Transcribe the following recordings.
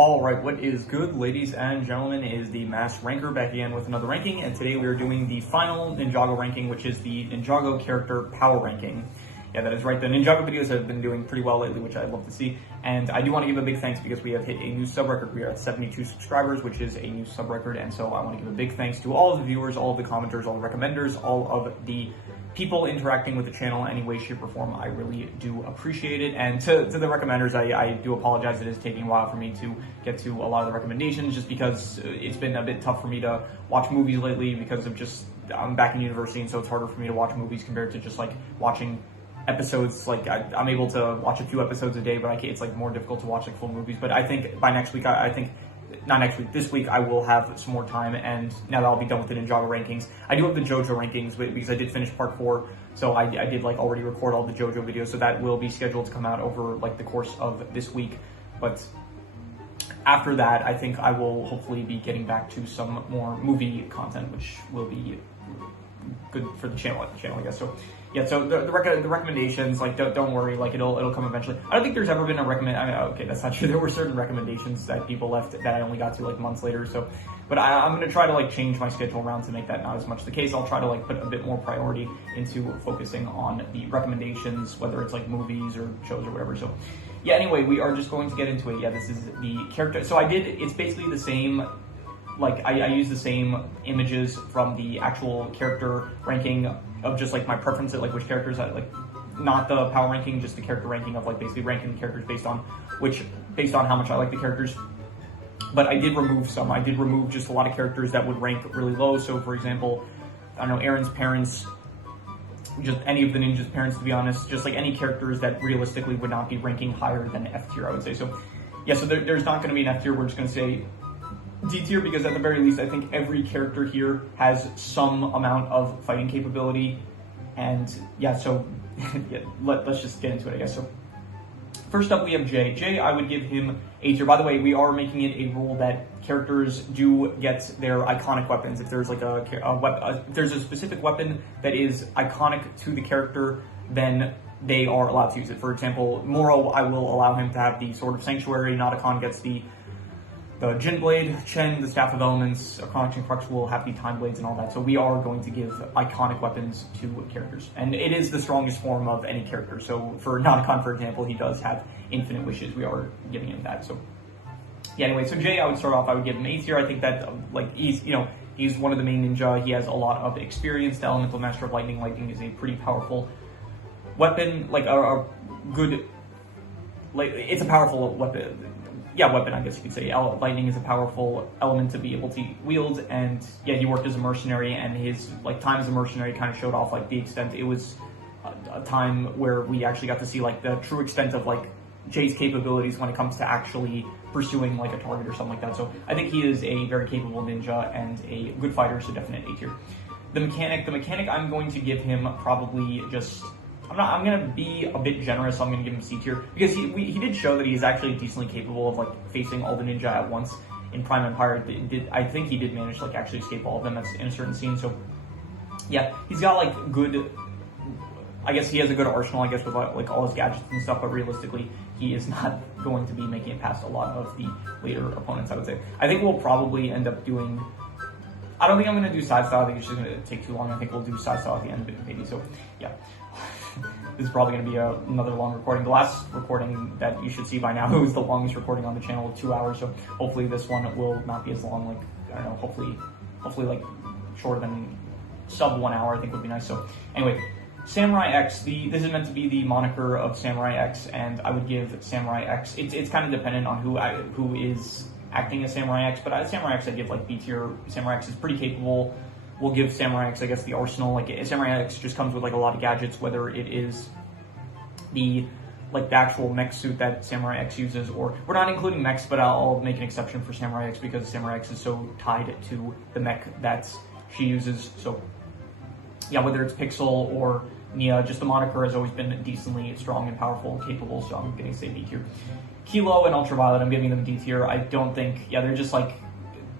Alright, what is good, ladies and gentlemen, is the Mass Ranker back again with another ranking, and today we are doing the final Ninjago ranking, which is the Ninjago character power ranking. Yeah, that is right. The Ninjago videos have been doing pretty well lately, which I'd love to see. And I do want to give a big thanks because we have hit a new sub record. We are at 72 subscribers, which is a new sub record. And so I want to give a big thanks to all of the viewers, all of the commenters, all the recommenders, all of the people interacting with the channel in any way, shape, or form. I really do appreciate it. And to the recommenders, I do apologize. It is taking a while for me to get to a lot of the recommendations just because it's been a bit tough for me to watch movies lately because of just, I'm back in university, and so it's harder for me to watch movies compared to just like watching episodes. Like I'm able to watch a few episodes a day, but it's like more difficult to watch like full movies. But I think by next week, this week, I will have some more time, and now that I'll be done with the Ninjago rankings. I do have the JoJo rankings because I did finish part 4, so I did like already record all the JoJo videos, so that will be scheduled to come out over like the course of this week. But after that, I think I will hopefully be getting back to some more movie content, which will be good for the channel, I guess. So yeah, so the recommendations, like don't worry, like it'll come eventually. I don't think there's ever been a okay, that's not true. There were certain recommendations that people left that I only got to like months later. So, but I'm gonna try to like change my schedule around to make that not as much the case. I'll try to like put a bit more priority into focusing on the recommendations, whether it's like movies or shows or whatever. So yeah, anyway, we are just going to get into it. Yeah, this is the character. So it's basically the same. Like I use the same images from the actual character ranking of just like my preference at like which characters I like, not the power ranking, just the character ranking of like basically ranking the characters based on how much I like the characters. But I did remove some. I did remove just a lot of characters that would rank really low. So for example, I don't know, Aaron's parents, just any of the ninjas' parents, to be honest, just like any characters that realistically would not be ranking higher than F tier, I would say. So yeah, so there's not going to be an F tier. We're just going to say D tier because at the very least, I think every character here has some amount of fighting capability. And yeah, so yeah, let's just get into it, I guess. So first up, we have Jay. Jay, I would give him A tier. By the way, we are making it a rule that characters do get their iconic weapons. If there's like if there's a specific weapon that is iconic to the character, then they are allowed to use it. For example, Moro, I will allow him to have the Sword of Sanctuary. Notakon gets the Jin Blade, Chen, the Staff of Elements, Chronicling Crux will have the Time Blades and all that. So we are going to give iconic weapons to characters. And it is the strongest form of any character. So for Notakon, for example, he does have infinite wishes. We are giving him that. So yeah, anyway, so Jay, I would start off, I would give him A tier. I think that like he's one of the main ninja. He has a lot of experience. The Elemental Master of Lightning. Lightning is a pretty powerful weapon, like a good, like it's a powerful weapon. Yeah, weapon, I guess you could say. Lightning is a powerful element to be able to wield, and yeah, he worked as a mercenary, and his like time as a mercenary kind of showed off like the extent. It was a time where we actually got to see like the true extent of like Jay's capabilities when it comes to actually pursuing like a target or something like that. So I think he is a very capable ninja and a good fighter, so definite A tier. The mechanic, I'm going to give him probably just. I'm going to be a bit generous, so I'm going to give him C tier, because he did show that he's actually decently capable of, like, facing all the ninja at once in Prime Empire. I think he did manage to, like, actually escape all of them in a certain scene, so, yeah, he's got, like, good, I guess he has a good arsenal, I guess, with, like, all his gadgets and stuff, but realistically, he is not going to be making it past a lot of the later opponents, I would say. I think we'll probably end up doing, I don't think I'm going to do side style. I think it's just going to take too long. I think we'll do side style at the end of it, maybe, so, yeah. This is probably going to be another long recording. The last recording that you should see by now, it was the longest recording on the channel, 2 hours. So hopefully this one will not be as long. Like, I don't know, hopefully like shorter than sub 1 hour, I think would be nice. So anyway, Samurai X, this is meant to be the moniker of Samurai X, and I would give Samurai X, it's kind of dependent on who is acting as Samurai X, but Samurai X I'd give like B tier. Samurai X is pretty capable. We'll give Samurai X, I guess, the arsenal. Like, Samurai X just comes with, like, a lot of gadgets, whether it is the actual mech suit that Samurai X uses, or we're not including mechs, but I'll make an exception for Samurai X because Samurai X is so tied to the mech that she uses. So, yeah, whether it's Pixel or Nia, just the moniker has always been decently strong and powerful and capable, so I'm going to say B tier. Kilo and Ultraviolet, I'm giving them D tier. I don't think, yeah, they're just, like,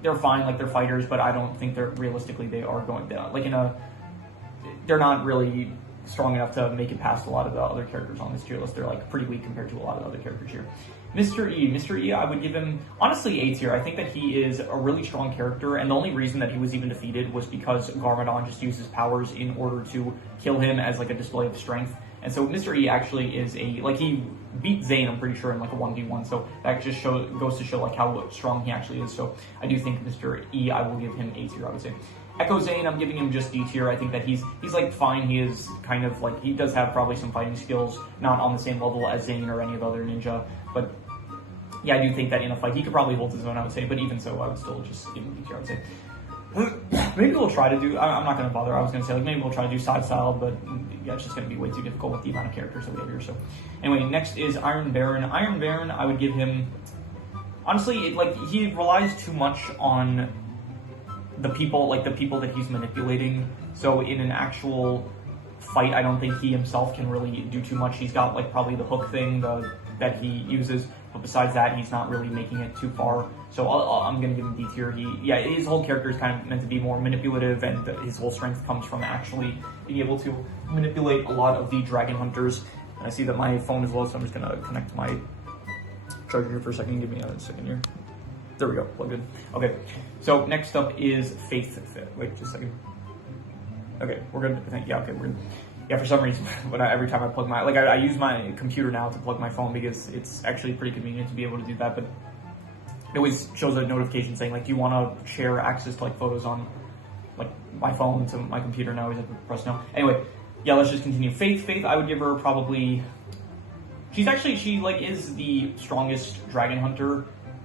they're fine, like, they're fighters, but I don't think realistically they are going down. Like, they're not really strong enough to make it past a lot of the other characters on this tier list. They're, like, pretty weak compared to a lot of the other characters here. Mr. E, I would give him, honestly, A tier. I think that he is a really strong character, and the only reason that he was even defeated was because Garmadon just used his powers in order to kill him as like a display of strength. And so Mr. E actually is he beat Zane, I'm pretty sure, in like a 1v1, so that just goes to show like how strong he actually is. So I do think Mr. E, I will give him A tier, I would say. Echo Zane, I'm giving him just D tier. I think that he's like fine. He is kind of like, he does have probably some fighting skills, not on the same level as Zane or any of the other ninja, but yeah, I do think that in a fight he could probably hold his own, I would say, but even so, I would still just give him D tier, I would say. Maybe we'll try to do, I'm not going to bother, I was going to say, like, maybe we'll try to do side style, but yeah, it's just going to be way too difficult with the amount of characters that we have here. So anyway, next is Iron Baron. Iron Baron, I would give him, honestly, he relies too much on the people that he's manipulating. So in an actual fight, I don't think he himself can really do too much. He's got like probably the hook thing that he uses, but besides that, he's not really making it too far. So I'm gonna give him D tier. His whole character is kind of meant to be more manipulative, and his whole strength comes from actually being able to manipulate a lot of the dragon hunters. And I see that my phone is low, so I'm just gonna connect my charger here for a second. Give me a second here. There we go, plugged in. Okay, so next up is Faith. Wait just a second. Okay, we're good. I think, yeah, okay, we're good. Yeah, for some reason, every time I plug my, I use my computer now to plug my phone because it's actually pretty convenient to be able to do that, but it always shows a notification saying, like, do you want to share access to, like, photos on, like, my phone to my computer? And I always have to press no. Anyway, yeah, let's just continue. Faith, I would give her probably, she is the strongest dragon hunter,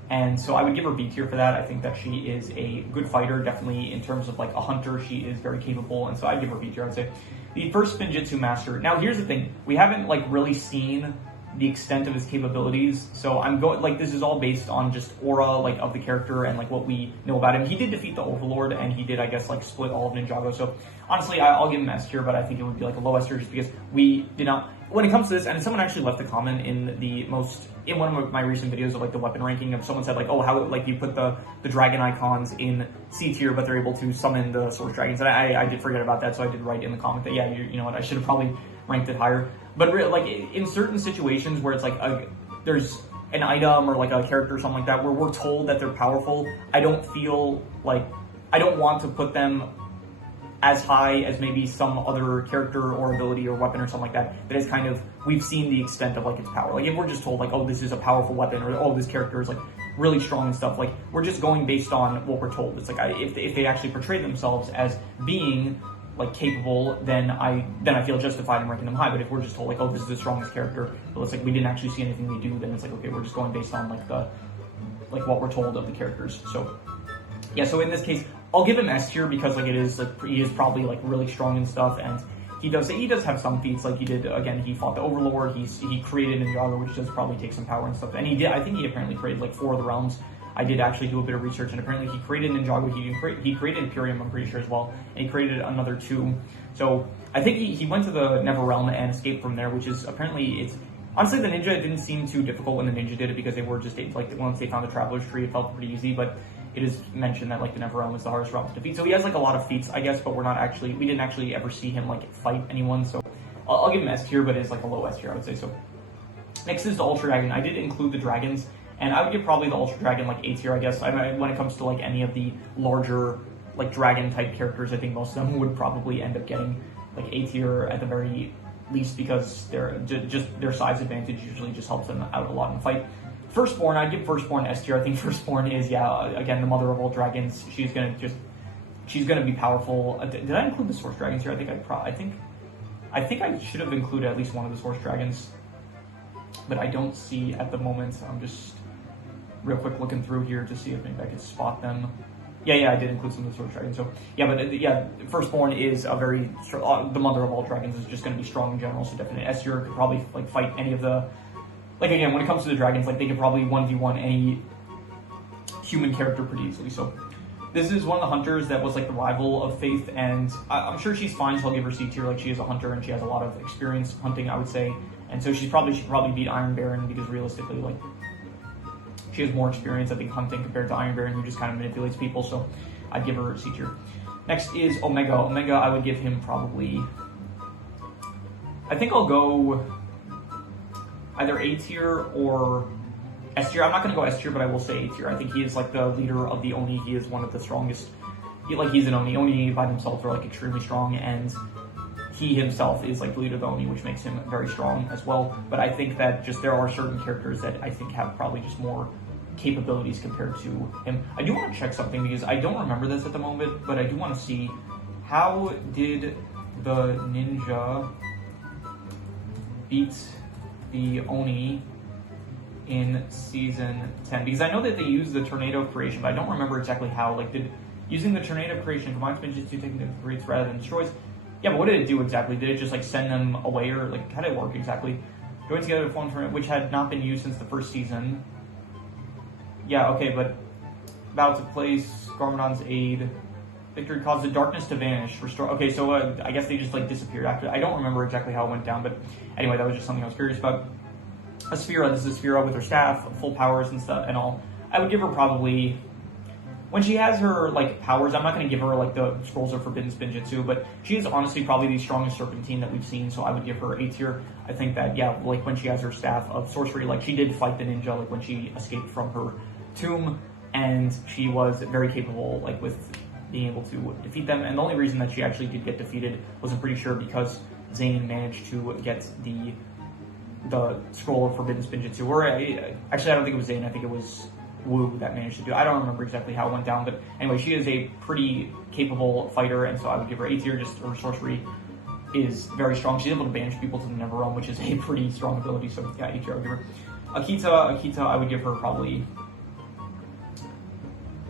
and so I would give her B tier for that. I think that she is a good fighter, definitely in terms of like a hunter. She is very capable, and so I'd give her B tier, I'd say. The first Spinjitzu master. Now here's the thing, we haven't like really seen the extent of his capabilities, so I'm going, like, this is all based on just aura, like, of the character and like what we know about him. He did defeat the Overlord, and he did, I guess, like split all of Ninjago, so honestly I'll give him S tier, but I think it would be like a low S tier just because we did not, when it comes to this, and someone actually left a comment in one of my recent videos of like the weapon ranking, of someone said like, oh, how like you put the dragon icons in C tier, but they're able to summon the source dragons, and I did forget about that, so I did write in the comment that, yeah, you know what, I should have probably ranked it higher. But like in certain situations where it's like there's an item or like a character or something like that where we're told that they're powerful, I don't want to put them as high as maybe some other character or ability or weapon or something like that is kind of, we've seen the extent of like its power. Like if we're just told like, oh, this is a powerful weapon, or oh, this character is like really strong and stuff, like we're just going based on what we're told. It's like if they actually portray themselves as being like capable, then I feel justified in ranking them high. But if we're just told like, oh, this is the strongest character, but it's like we didn't actually see anything they do, then it's like, okay, we're just going based on like what we're told of the characters. So yeah, so in this case, I'll give him S tier because like it is like, he is probably like really strong and stuff, and he does have some feats, like he did, again, he fought the Overlord, he created Ninjago, which does probably take some power and stuff, and I think he apparently created like 4 of the realms. I did actually do a bit of research, and apparently he created Ninjago, he created Imperium, I'm pretty sure, as well, and he created another 2. So I think he went to the Never Realm and escaped from there, which is apparently, it's honestly, the ninja, it didn't seem too difficult when the ninja did it, because they were just like, once they found the Traveler's Tree, it felt pretty easy. But it is mentioned that like the Never Realm is the hardest realm to defeat, so he has like a lot of feats, I guess, but we didn't actually ever see him like fight anyone. So I'll give him S tier, but it's like a low S tier, I would say. So next is the Ultra Dragon. I did include the dragons, and I would give probably the Ultra Dragon like A tier, I guess. When it comes to like any of the larger like dragon type characters, I think most of them would probably end up getting like A tier at the very least, because their size advantage usually just helps them out a lot in the fight. Firstborn, I'd give Firstborn S tier. I think Firstborn is, again, the mother of all dragons. She's gonna be powerful. Did I include the Source Dragons here? I think I should have included at least one of the Source Dragons, but I don't see at the moment. I'm just real quick looking through here to see if maybe I could spot them. Yeah, I did include some of the Source Dragons. So yeah, Firstborn is a very the mother of all dragons, is just going to be strong in general. So definitely S tier. Could probably like fight any of the, like, again, when it comes to the dragons, like they could probably 1v1 any human character pretty easily. So this is one of the hunters that was like the rival of Faith, and I'm sure she's fine, so I'll give her C tier. Like, she is a hunter and she has a lot of experience hunting, I would say, and so she should probably beat Iron Baron, because realistically, like, she has more experience, I think, hunting compared to Iron Baron, who just kind of manipulates people. So I'd give her C tier. Next is Omega. Omega, I would give him probably, I think I'll go either A tier or S tier. I'm not going to go S tier, but I will say A tier. I think he is like the leader of the Oni. He is one of the strongest. He's an Oni. Oni by themselves are like extremely strong, and he himself is like the leader of the Oni, which makes him very strong as well. But I think that just there are certain characters that I think have probably just more capabilities compared to him. I do want to check something because I don't remember this at the moment, but I do want to see how did the ninja beat the Oni in season 10, because I know that they used the tornado creation, but I don't remember exactly how. Like, did using the tornado creation combines ninjas to take the creates rather than destroys? Yeah, but what did it do exactly? Did it just like send them away, or like how did it work exactly? Join together to form tornado, which had not been used since the first season. Yeah, okay, but about to place Garmadon's aid. Victory caused the darkness to vanish. Restore. Okay, so I guess they just like disappeared after. I don't remember exactly how it went down, but anyway, that was just something I was curious about. Asphira, this is Asphira with her staff, full powers and stuff and all. I would give her probably, when she has her like powers, I'm not going to give her like the Scrolls of Forbidden Spinjitzu, but she is honestly probably the strongest Serpentine that we've seen, so I would give her A tier. I think that, yeah, like when she has her staff of sorcery, like she did fight the ninja, like when she escaped from her tomb, and she was very capable, like with being able to defeat them. And the only reason that she actually did get defeated was, I'm pretty sure, because Zane managed to get the Scroll of Forbidden Spinjitzu, or actually I don't think it was Zane, I think it was Wu that managed to do it. I don't remember exactly how it went down, but anyway, she is a pretty capable fighter, and so I would give her A tier. Just her sorcery is very strong. She's able to banish people to the Never Realm, which is a pretty strong ability, so yeah, A tier I would give her. Akita, I would give her probably,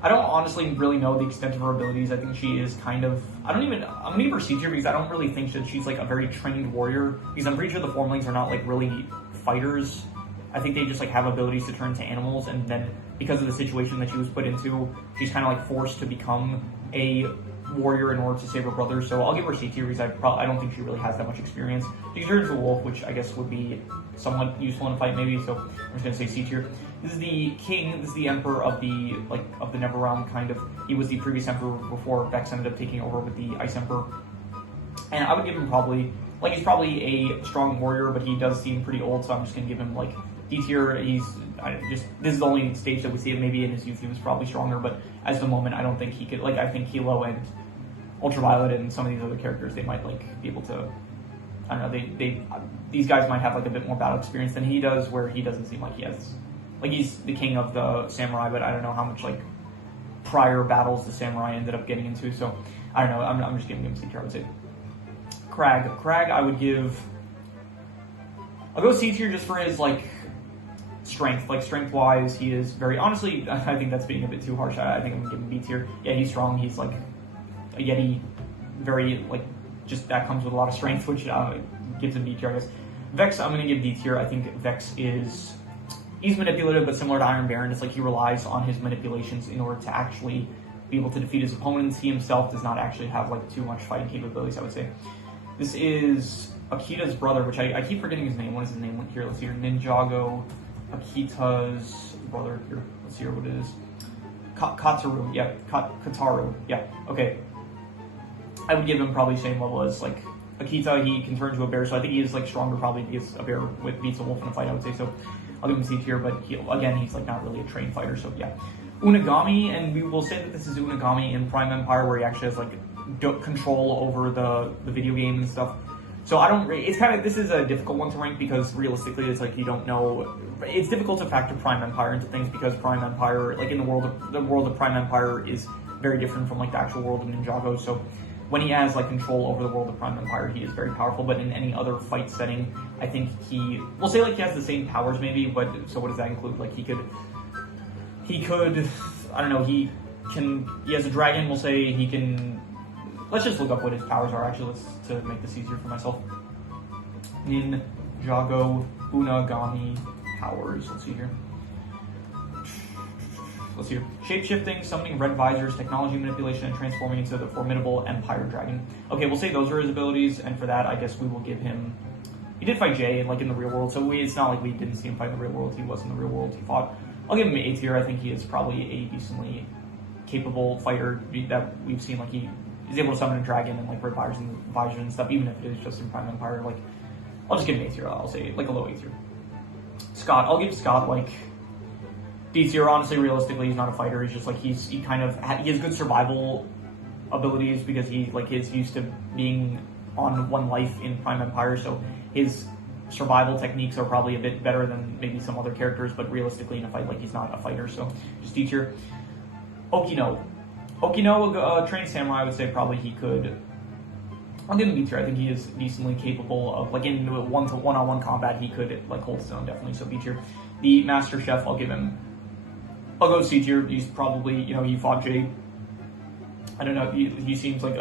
I don't honestly really know the extent of her abilities. I think she is kind of, I'm gonna give her C tier because I don't really think that she's like a very trained warrior, because I'm pretty sure the Formlings are not like really fighters. I think they just like have abilities to turn into animals, and then because of the situation that she was put into, she's kind of like forced to become a warrior in order to save her brother. So I'll give her C tier because I don't think she really has that much experience. She can turn into a wolf, which I guess would be somewhat useful in a fight maybe, so I'm just gonna say C tier. This is the king, this is the emperor of the Never Realm, kind of. He was the previous emperor before Vex ended up taking over with the Ice Emperor. And I would give him probably, like, he's probably a strong warrior, but he does seem pretty old, so I'm just gonna give him like D tier. This is the only stage that we see him. Maybe in his youth he was probably stronger, but as the moment I don't think he could, like, I think Hilo and Ultraviolet and some of these other characters, they might like be able to, I don't know, these guys might have like a bit more battle experience than he does, where he doesn't seem like he has, like, he's the king of the samurai, but I don't know how much like prior battles the samurai ended up getting into, so I don't know, I'm just giving him C tier, I would say. Crag, I'll go C tier just for his like strength, like strength wise, he is very, honestly, I think that's being a bit too harsh. I think I'm gonna give him B tier. Yeah, he's strong, he's like a Yeti, very like, just that comes with a lot of strength, which gives him B tier, I guess. Vex, I'm gonna give D tier. I think Vex he's manipulative, but similar to Iron Baron, it's like he relies on his manipulations in order to actually be able to defeat his opponents. He himself does not actually have like too much fighting capabilities, I would say. This is Akita's brother, which I keep forgetting his name. What is his name? Here, let's hear. Ninjago, Akita's brother. Here, let's hear what it is. Kataru, yeah, Kataru, yeah, okay. I would give him probably same level as like Akita. He can turn into a bear, so I think he is like stronger probably because a bear beats a wolf in a fight, I would say. So I'll give him C tier, but he's like not really a trained fighter, so yeah. Unagami, and we will say that this is Unagami in Prime Empire, where he actually has like control over the video game and stuff. So it's kind of, this is a difficult one to rank because realistically it's like you don't know, it's difficult to factor Prime Empire into things because Prime Empire, like in the world of Prime Empire is very different from like the actual world of Ninjago. So when he has like control over the world of Prime Empire, he is very powerful, but in any other fight setting, I think we'll say like he has the same powers maybe, but so what does that include? Like he could, I don't know, he has a dragon, we'll say he can, let's just look up what his powers are actually, to make this easier for myself. Ninjago Unagami powers, let's see here. Let's hear. Shape-shifting, summoning red visors, technology manipulation, and transforming into the formidable Empire Dragon. Okay, we'll say those are his abilities, and for that, I guess we will give him, he did fight Jay, like in the real world, so it's not like we didn't see him fight in the real world. He was in the real world, he fought. I'll give him A tier. I think he is probably a decently capable fighter that we've seen. Like he is able to summon a dragon and like red visors and stuff, even if it is just in Prime Empire. Like, I'll just give him A tier. I'll say like a low A tier. Scott, I'll give Scott like, D tier, honestly, realistically, he's not a fighter. He's just like, he has good survival abilities because he is used to being on one life in Prime Empire, so his survival techniques are probably a bit better than maybe some other characters, but realistically in a fight, like, he's not a fighter, so just D tier. Okino, trained samurai, I would say probably he could. I'll give him B tier. I think he is decently capable of, like, in one-on-one combat, he could, like, hold his own, definitely, so B tier. The Master Chef, I'll go C tier. He's probably, he fought Jade. I don't know, he seems like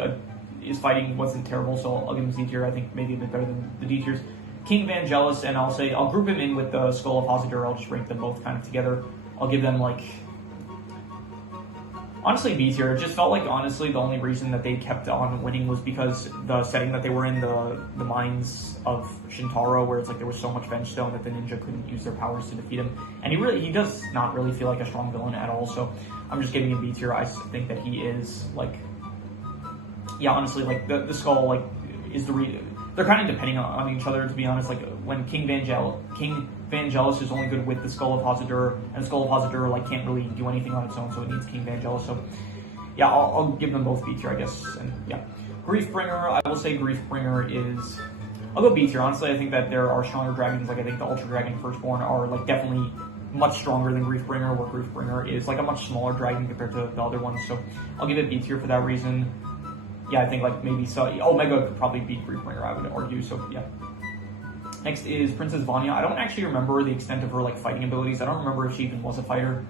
his fighting wasn't terrible, so I'll give him C tier. I think maybe a bit better than the D tiers. King Vangelis, and I'll group him in with the Skull of Hosidur. I'll just rank them both kind of together. I'll give them, like, honestly, B tier. It just felt like, honestly, the only reason that they kept on winning was because the setting that they were in, the mines of Shintaro, where it's like there was so much Vengestone that the ninja couldn't use their powers to defeat him. And he does not really feel like a strong villain at all, so I'm just giving him B tier. I think that he is, like, yeah, honestly, like, the Skull, like, is they're kind of depending on each other, to be honest. Like, when King Vangelis is only good with the Skull of Hosidur, and the Skull of Hosidur, like, can't really do anything on its own, so it needs King Vangelis. So, yeah, I'll give them both B tier, I guess. And yeah, Griefbringer, I will say Griefbringer is, I'll go B tier. Honestly, I think that there are stronger dragons. Like, I think the Ultra Dragon Firstborn are, like, definitely much stronger than Griefbringer, where Griefbringer is, like, a much smaller dragon compared to the other ones. So I'll give it B tier for that reason. Yeah, I think, like, maybe so. Omega could probably beat Griefbringer, I would argue. So yeah. Next is Princess Vanya. I don't actually remember the extent of her, like, fighting abilities. I don't remember if she even was a fighter.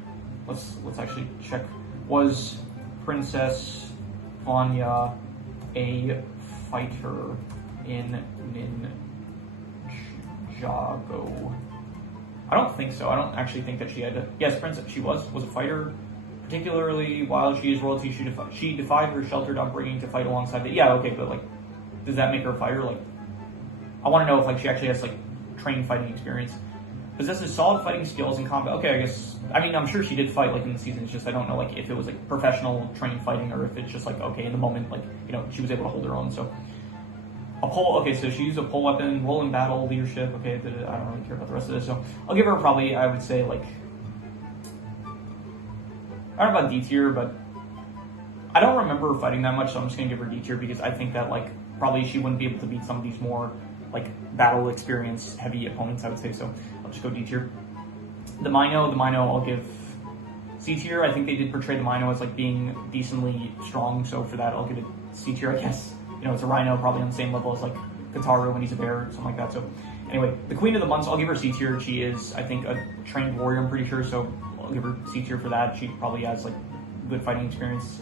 Let's actually check. Was Princess Vanya a fighter in Ninjago? I don't think so. I don't actually think that she had to. Yes, Princess, she was a fighter. Particularly while she is royalty, she defied her sheltered upbringing to fight alongside the. Yeah, okay, but, like, does that make her a fighter? Like, I want to know if, like, she actually has, like, trained fighting experience. Possesses solid fighting skills in combat. Okay, I guess. I mean, I'm sure she did fight, like, in the season. It's just I don't know, like, if it was, like, professional trained fighting or if it's just like, okay, in the moment, like, she was able to hold her own. So a pole. Okay, so she used a pole weapon, role in battle, leadership. Okay, I don't really care about the rest of this. So I'll give her probably, I would say, like, I don't know about D tier, but I don't remember her fighting that much, so I'm just going to give her D tier because I think that, like, probably she wouldn't be able to beat some of these more, like, battle experience heavy opponents, I would say, so I'll just go D tier. The Mino, I'll give C tier. I think they did portray the Mino as, like, being decently strong, so for that I'll give it C tier, I guess. It's a rhino, probably on the same level as, like, Kataru when he's a bear, something like that. So anyway, the Queen of the Months, I'll give her C tier. She is, I think, a trained warrior, I'm pretty sure, so I'll give her C tier for that. She probably has, like, good fighting experience.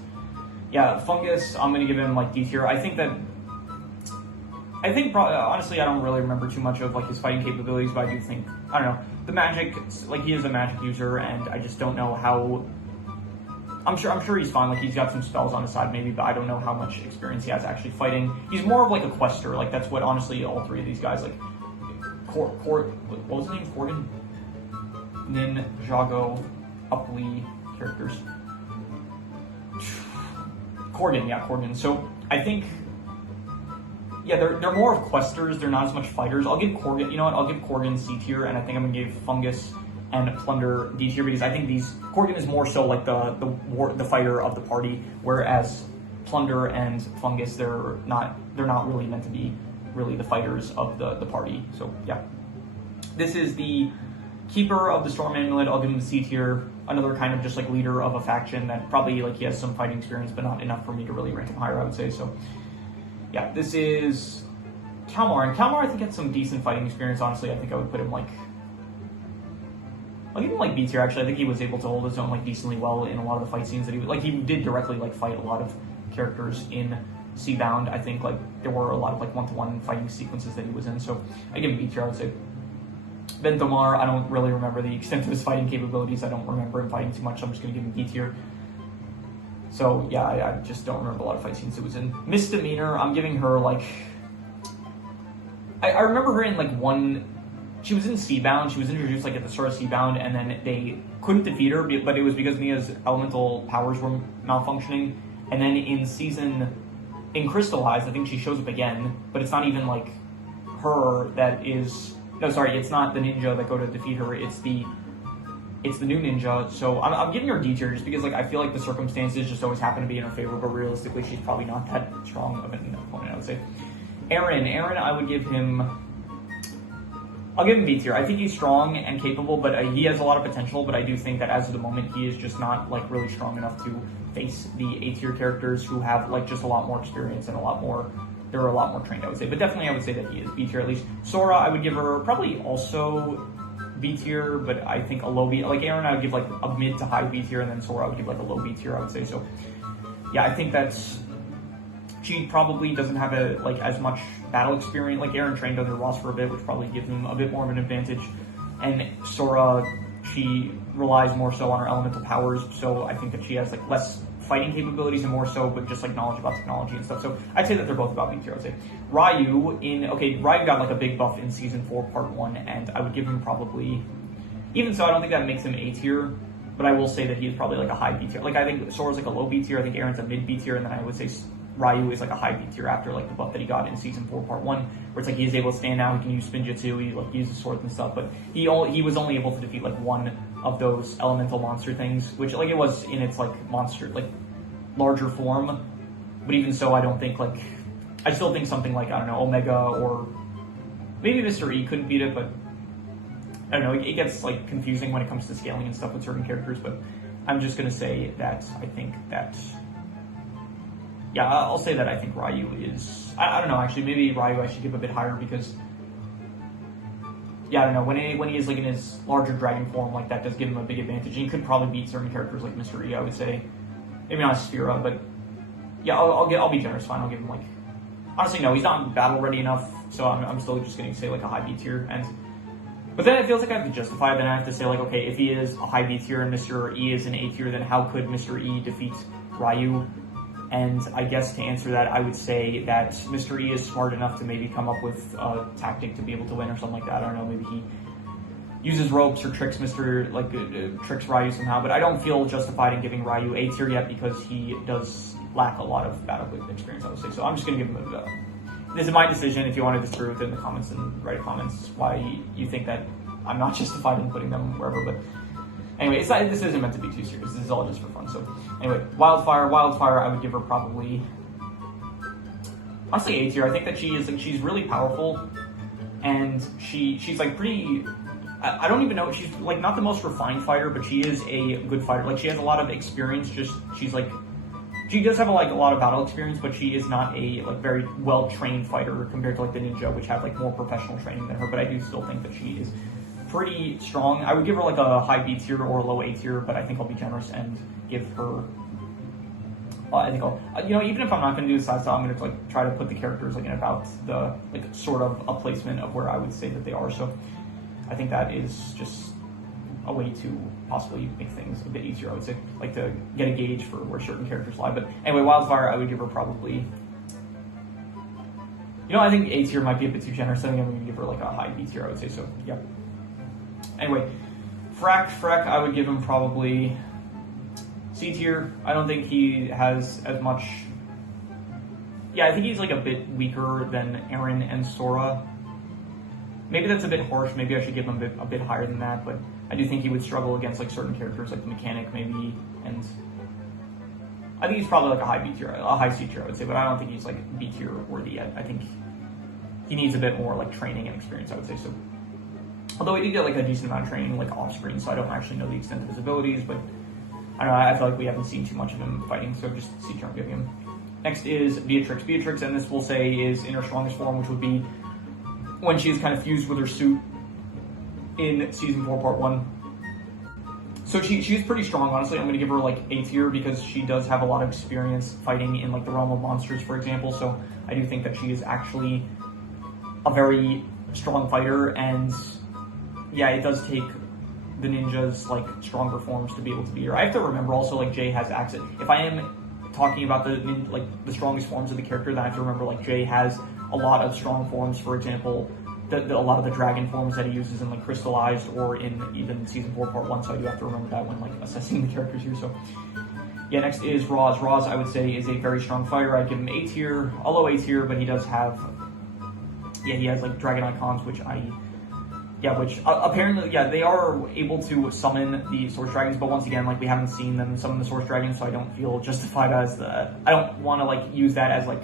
Yeah, Fungus, I'm going to give him, like, D tier. I think honestly, I don't really remember too much of, like, his fighting capabilities, but I do think, I don't know, the magic, like, he is a magic user, and I just don't know how, I'm sure he's fine, like, he's got some spells on his side maybe, but I don't know how much experience he has actually fighting. He's more of, like, a quester, like, that's what, honestly, all three of these guys, like, what was his name? Corgan? Ninjago, Upley characters. Corgan. So I think, yeah, they're more of questers. They're not as much fighters. I'll give Corgan. You know what? I'll give Corgan C tier, and I think I'm gonna give Fungus and Plunder D tier because I think Corgan is more so like the fighter of the party, whereas Plunder and Fungus they're not really meant to be really the fighters of the party. So yeah, this is the Keeper of the Storm Amulet. I'll give him the C tier. Another kind of just like leader of a faction that probably like he has some fighting experience, but not enough for me to really rank him higher, I would say. So yeah, this is Kalmar. And Kalmar I think had some decent fighting experience, honestly. I think I would put him like, I'll give him like B tier actually. I think he was able to hold his own like decently well in a lot of the fight scenes that he did directly like fight a lot of characters in Seabound. I think like there were a lot of like one-to-one fighting sequences that he was in. So I give him B tier, I would say. Ben Thomar, I don't really remember the extent of his fighting capabilities. I don't remember him fighting too much, so I'm just going to give him B tier. So, yeah, I just don't remember a lot of fight scenes he was in. Misdemeanor, I'm giving her, like... I remember her in, like, one... She was in Seabound. She was introduced, like, at the start of Seabound, and then they couldn't defeat her, but it was because Mia's elemental powers were malfunctioning. And then in Crystallized, I think she shows up again, but it's not even, like, her that is... No, sorry, it's not the ninja that go to defeat her. It's the It's the new ninja, so I'm giving her D tier just because like I feel like the circumstances just always happen to be in her favor, but realistically she's probably not that strong of an opponent, I would say. Aaron, I would give him, I'll give him B tier. I think he's strong and capable, but he has a lot of potential, but I do think that as of the moment he is just not like really strong enough to face the A tier characters who have like just a lot more experience and they're a lot more trained, I would say. But definitely I would say that he is B tier at least. Sora, I would give her probably also B tier, but I think a low B. Like Aaron, I would give like a mid to high B tier, and then Sora I would give like a low B tier, I would say. So yeah, I think that's, she probably doesn't have as much battle experience. Like Aaron trained under Ross for a bit, which probably gives him a bit more of an advantage. And Sora, she relies more so on her elemental powers, so I think that she has like less fighting capabilities and more so but just like knowledge about technology and stuff. So I'd say that they're both about B tier, I would say. Ryu Ryu got like a big buff in season 4 part 1, and I would give him probably, even so I don't think that makes him A tier, but I will say that he's probably like a high B tier. Like I think Sora's like a low B tier, I think Aaron's a mid B tier, and then I would say Ryu is like a high B tier after like the buff that he got in season 4 part 1, where it's like he's able to stand out, he can use spinjitzu, he like uses swords and stuff, but he was only able to defeat like one of those elemental monster things, which like it was in its like monster like larger form, but even so I don't think like, I still think something like, I don't know, Omega or maybe Mr. E couldn't beat it, but I don't know, it gets like confusing when it comes to scaling and stuff with certain characters. But I'm just gonna say that I think that, yeah, I'll say that I think Ryu is, I don't know, actually maybe Ryu I should give a bit higher because, yeah, I don't know, when he is like in his larger dragon form, like that does give him a big advantage, and he could probably beat certain characters like Mr. E, I would say. Maybe not Sphera, but yeah, I'll be generous, fine, I'll give him like, honestly no, he's not battle ready enough, so I'm still just gonna say like a high B tier. But then it feels like I have to justify it, then I have to say like, okay, if he is a high B tier and Mr. E is an A tier, then how could Mr. E defeat Ryu? And I guess to answer that, I would say that Mr. E is smart enough to maybe come up with a tactic to be able to win or something like that. I don't know, maybe he uses ropes or tricks tricks Ryu somehow, but I don't feel justified in giving Ryu A tier yet because he does lack a lot of battle experience, I would say. So I'm just gonna give him this is my decision. If you want to disagree with it in the comments, and write comments why you think that I'm not justified in putting them wherever. But anyway, this isn't meant to be too serious. This is all just for fun. So anyway, Wildfire, I would give her probably, honestly, A tier. I think that she's really powerful, and she's like pretty, I don't even know, she's like not the most refined fighter, but she is a good fighter. Like she has a lot of experience, she does have a lot of battle experience, but she is not a like very well trained fighter compared to like the ninja, which have like more professional training than her. But I do still think that she is pretty strong. I would give her like a high B tier or a low A tier, but I think I'll be generous and give her, I think I'll, even if I'm not going to do the side style, I'm going to like try to put the characters like in about the like sort of a placement of where I would say that they are. So I think that is just a way to possibly make things a bit easier, I would say, like to get a gauge for where certain characters lie. But anyway, Wildfire, I would give her probably, I think A tier might be a bit too generous. I think I'm going to give her like a high B tier, I would say. So yeah. Anyway, Freck, I would give him probably C tier. I don't think he has as much, I think he's like a bit weaker than Aaron and Sora. Maybe that's a bit harsh. Maybe I should give him a bit higher than that, but I do think he would struggle against like certain characters like the mechanic maybe, and I think he's probably like a high B tier, a high C tier, I would say, but I don't think he's like B tier worthy yet. I think he needs a bit more like training and experience, I would say. So although he did get like a decent amount of training like off screen, so I don't actually know the extent of his abilities, but I don't know, I feel like we haven't seen too much of him fighting, so just C tier I'm giving him. Next is Beatrix, and this we'll say is in her strongest form, which would be when she is kind of fused with her suit in season 4 part 1. So she's pretty strong, honestly. I'm going to give her like A tier because she does have a lot of experience fighting in like the realm of monsters, for example. So I do think that she is actually a very strong fighter, and yeah, it does take the ninjas like stronger forms to be able to beat her. I have to remember also like Jay has access. If I am talking about the strongest forms of the character, then I have to remember like Jay has a lot of strong forms. For example, a lot of the dragon forms that he uses in like Crystallized or in even season 4 part 1. So I do have to remember that when like assessing the characters here. So yeah, next is Roz. Roz, I would say, is a very strong fighter. I'd give him A tier, a low A tier, but he does have, he has like dragon icons, which yeah, which apparently, yeah, they are able to summon the Source Dragons, but once again, like, we haven't seen them summon the Source Dragons, so I don't feel justified as I don't want to, like, use that as, like,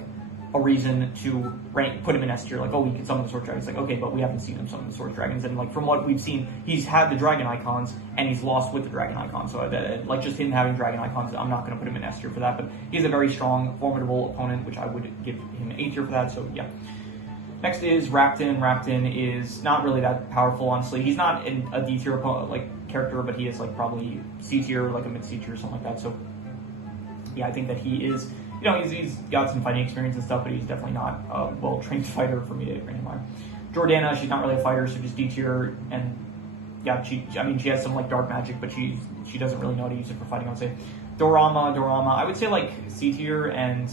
a reason to put him in S tier, like, oh, we can summon the Source Dragons. Like, okay, but we haven't seen him summon the Source Dragons, and, like, from what we've seen, he's had the Dragon icons, and he's lost with the Dragon icons, so, like, just him having Dragon icons, I'm not going to put him in S tier for that, but he's a very strong, formidable opponent, which I would give him A tier for that, so, yeah. Next is Raptin. Raptin is not really that powerful, honestly. He's not a D tier character, but he is like probably C tier, like a mid C tier or something like that. So yeah, I think that he is, he's got some fighting experience and stuff, but he's definitely not a well-trained fighter for me to bring him on. Jordana, she's not really a fighter, so just D tier, and yeah, she has some like dark magic, but she doesn't really know how to use it for fighting, I would say. Dorama, I would say like C tier, and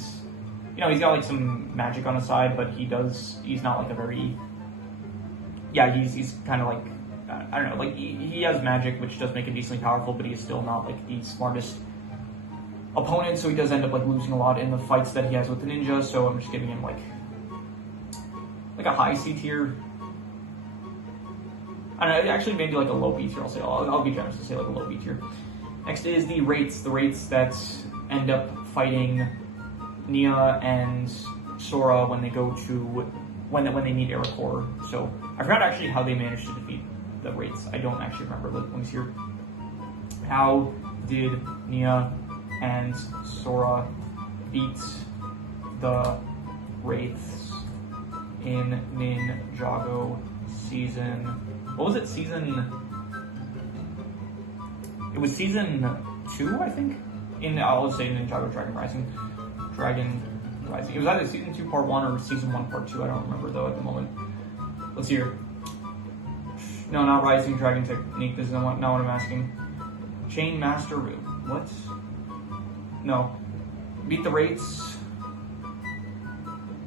he's got like some magic on his side, but he's not like a very, he's kind of like, I don't know, like he has magic, which does make him decently powerful, but he's still not like the smartest opponent, so he does end up like losing a lot in the fights that he has with the ninja, so I'm just giving him like a high C tier. I don't know, actually maybe like a low B tier, I'll be generous and say like a low B tier. Next is the rates that end up fighting Nia and Sora when they go to when they meet Ericor. So I forgot actually how they managed to defeat the Wraiths. I don't actually remember. Let me see here. How did Nia and Sora beat the Wraiths in Ninjago season? What was it? It was season 2, I think. I'll say Ninjago Dragon Rising. It was either season 2 part 1 or season 1 part 2. I don't remember though at the moment. Let's see here. No, not Rising Dragon Technique. This is not what I'm asking. Chain Master. What? No. Beat the Wraiths.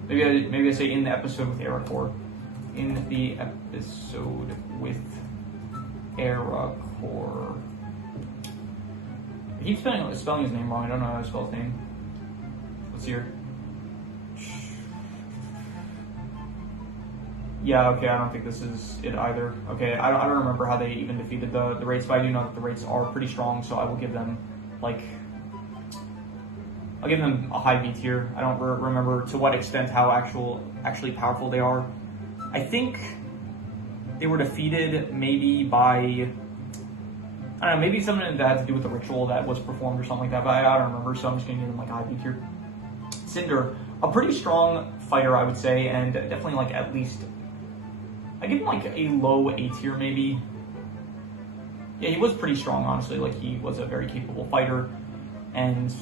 Maybe I say in the episode with Ericor. In the episode with Ericor. I keep spelling his name wrong. I don't know how to spell his name. What's here? Yeah, okay, I don't think this is it either. Okay, I don't remember how they even defeated the Wraiths, but I do know that the Wraiths are pretty strong, so I will give them, I'll give them a high B tier. I don't remember to what extent how actually powerful they are. I think they were defeated maybe by, I don't know, maybe something that had to do with the ritual that was performed or something like that, but I don't remember, so I'm just going to give them like a high B tier. Cinder, a pretty strong fighter, I would say, and definitely like at least, I give him like a low A tier maybe. Yeah, he was pretty strong, honestly. Like, he was a very capable fighter, and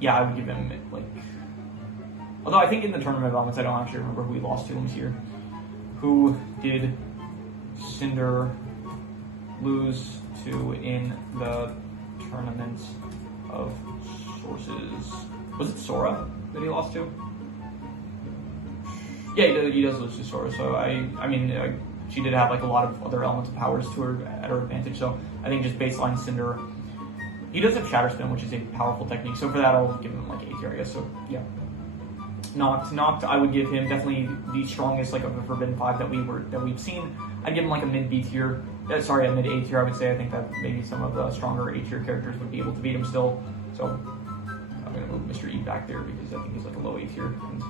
yeah, I would give him like, although I think in the tournament of elements, I don't actually remember who he lost to here. Who did Cinder lose to in the tournament of sources? Was it Sora that he lost to? Yeah, he does lose to Sora. So I mean, she did have like a lot of other elemental powers to her at her advantage. So I think just baseline Cinder. He does have Shatter Spin, which is a powerful technique. So for that, I'll give him like A tier, I guess. So yeah. Noct, I would give him definitely the strongest like of the Forbidden 5 that we've seen. I'd give him like a mid B tier. Sorry, a mid A tier. I would say. I think that maybe some of the stronger A tier characters would be able to beat him still. So I'm gonna move Mr. E back there because I think he's like a low A tier. And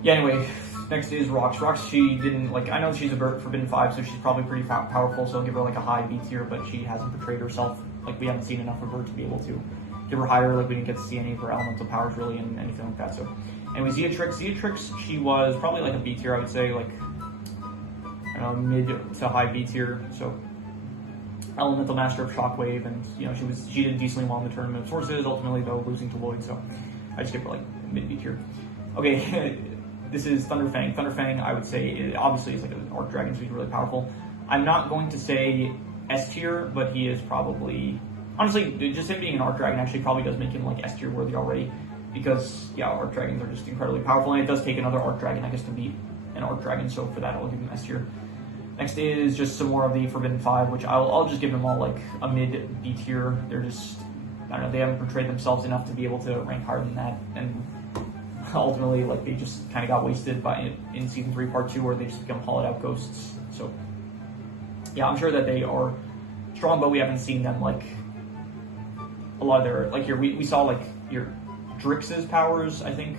yeah. Anyway, next is Rox. Rox, she didn't like. I know she's a Forbidden 5, so she's probably pretty powerful. So I'll give her like a high B tier, but she hasn't portrayed herself. Like, we haven't seen enough of her to be able to give her higher. Like, we didn't get to see any of her elemental powers really and anything like that. So anyway, Zeatrix, she was probably like a B tier, I would say, like, I don't know, mid to high B tier. So elemental master of Shockwave, and she did decently well in the tournament of sources, ultimately though losing to Lloyd. So I just give her like mid B tier. Okay. This is Thunderfang. Thunderfang, I would say, obviously is like an Arc Dragon, so he's really powerful. I'm not going to say S tier, but he is probably, honestly, just him being an Arc Dragon actually probably does make him like S tier worthy already, because yeah, Arc Dragons are just incredibly powerful, and it does take another Arc Dragon, I guess, to beat an Arc Dragon, so for that I'll give him S tier. Next is just some more of the Forbidden 5, which I'll just give them all like a mid B tier. They're just, I don't know, they haven't portrayed themselves enough to be able to rank higher than that, and ultimately, like, they just kind of got wasted in season 3 part 2, where they just become hollowed out ghosts. So yeah, I'm sure that they are strong, but we haven't seen them like a lot of their, like here, we saw like your Drix's powers, I think,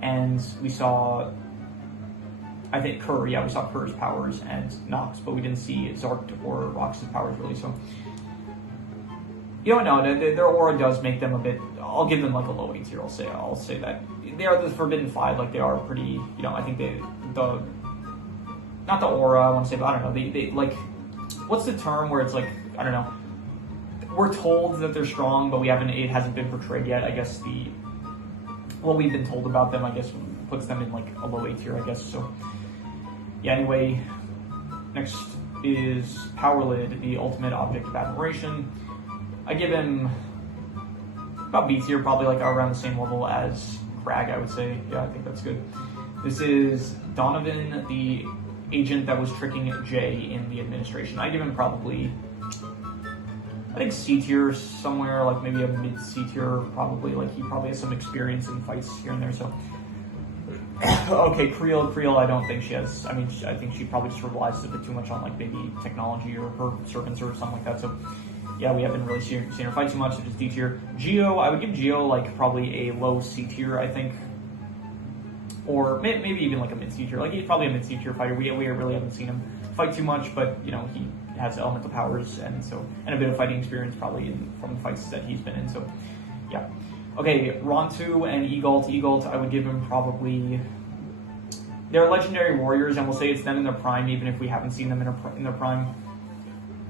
and we saw, I think, Kerr, yeah, we saw Kerr's powers and Nox, but we didn't see Zark or Rox's powers really, so. You don't know, their aura does make them a bit, I'll give them like a low A tier, I'll say that. They are the Forbidden 5, like they are pretty, you know, I think not the aura, I want to say, but I don't know, they like, what's the term where it's like, I don't know, we're told that they're strong, but it hasn't been portrayed yet. I guess what we've been told about them, I guess, puts them in like a low A tier, I guess. So, yeah, anyway, next is Powerlid, the ultimate object of admiration. I give him about B tier, probably like around the same level as Crag, I would say. Yeah, I think that's good. This is Donovan, the agent that was tricking Jay in the administration. I give him probably, I think C tier somewhere, like maybe a mid C tier, probably. Like he probably has some experience in fights here and there. So, okay, Creel, I don't think she has. I mean, I think she probably just relies a bit too much on like maybe technology or her servants or something like that. So, yeah, we haven't really seen her fight too much. So just D tier. Geo, I would give Geo like probably a low C tier, I think, or maybe even like a mid C tier. Like he's probably a mid C tier fighter. We really haven't seen him fight too much, but you know he has elemental powers and a bit of fighting experience probably from the fights that he's been in. So, yeah. Okay, Rontu and Egalt, I would give him probably. They're legendary warriors, and we'll say it's them in their prime, even if we haven't seen them in their prime.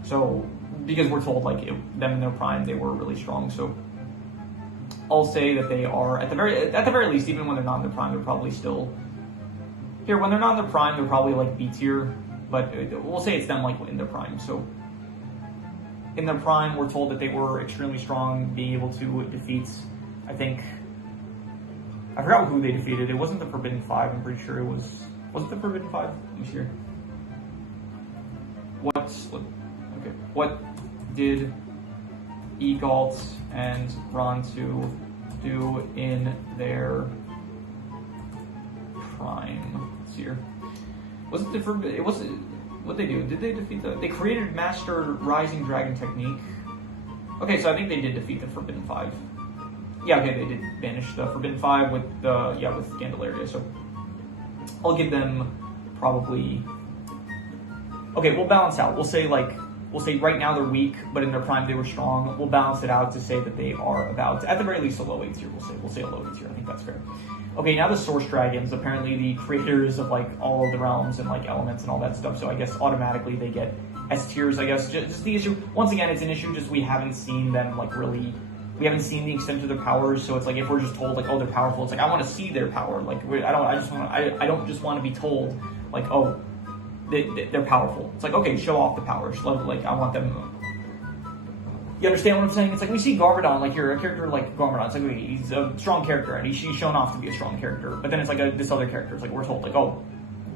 So, because we're told like them in their prime, they were really strong. So, I'll say that they are at the very least, even when they're not in their prime, they're probably still here. When they're not in their prime, they're probably like B tier. But we'll say it's them like in their prime. So in their prime, we're told that they were extremely strong, being able to defeat, I think, I forgot who they defeated. It wasn't the Forbidden 5, I'm pretty sure it was it the Forbidden 5? Let me see here. What did Egalt and Rontu do in their prime? Let's see here. What'd they do? Did they defeat they created Master Rising Dragon Technique. Okay, so I think they did defeat the Forbidden 5. Yeah, okay, they did banish the Forbidden 5 with with Candelaria, so I'll give them probably, okay, we'll balance out. We'll say right now they're weak, but in their prime they were strong. We'll balance it out to say that they are about, at the very least, a low A tier. We'll say a low A tier. I think that's fair. Okay, now the Source Dragons, apparently the creators of like all of the realms and like elements and all that stuff, so I guess automatically they get S tiers, I guess. Just the issue, once again, it's an issue just we haven't seen them like really, we haven't seen the extent of their powers, so it's like if we're just told like, oh, they're powerful, it's like I want to see their power. Like I don't just want to be told like, oh, they're powerful. It's like, okay, show off the powers. Like I want them. You understand what I'm saying? It's like we see Garmadon, like you're a character like Garmadon. It's like okay, he's a strong character and he's shown off to be a strong character. But then it's like this other character. It's like we're told like, oh,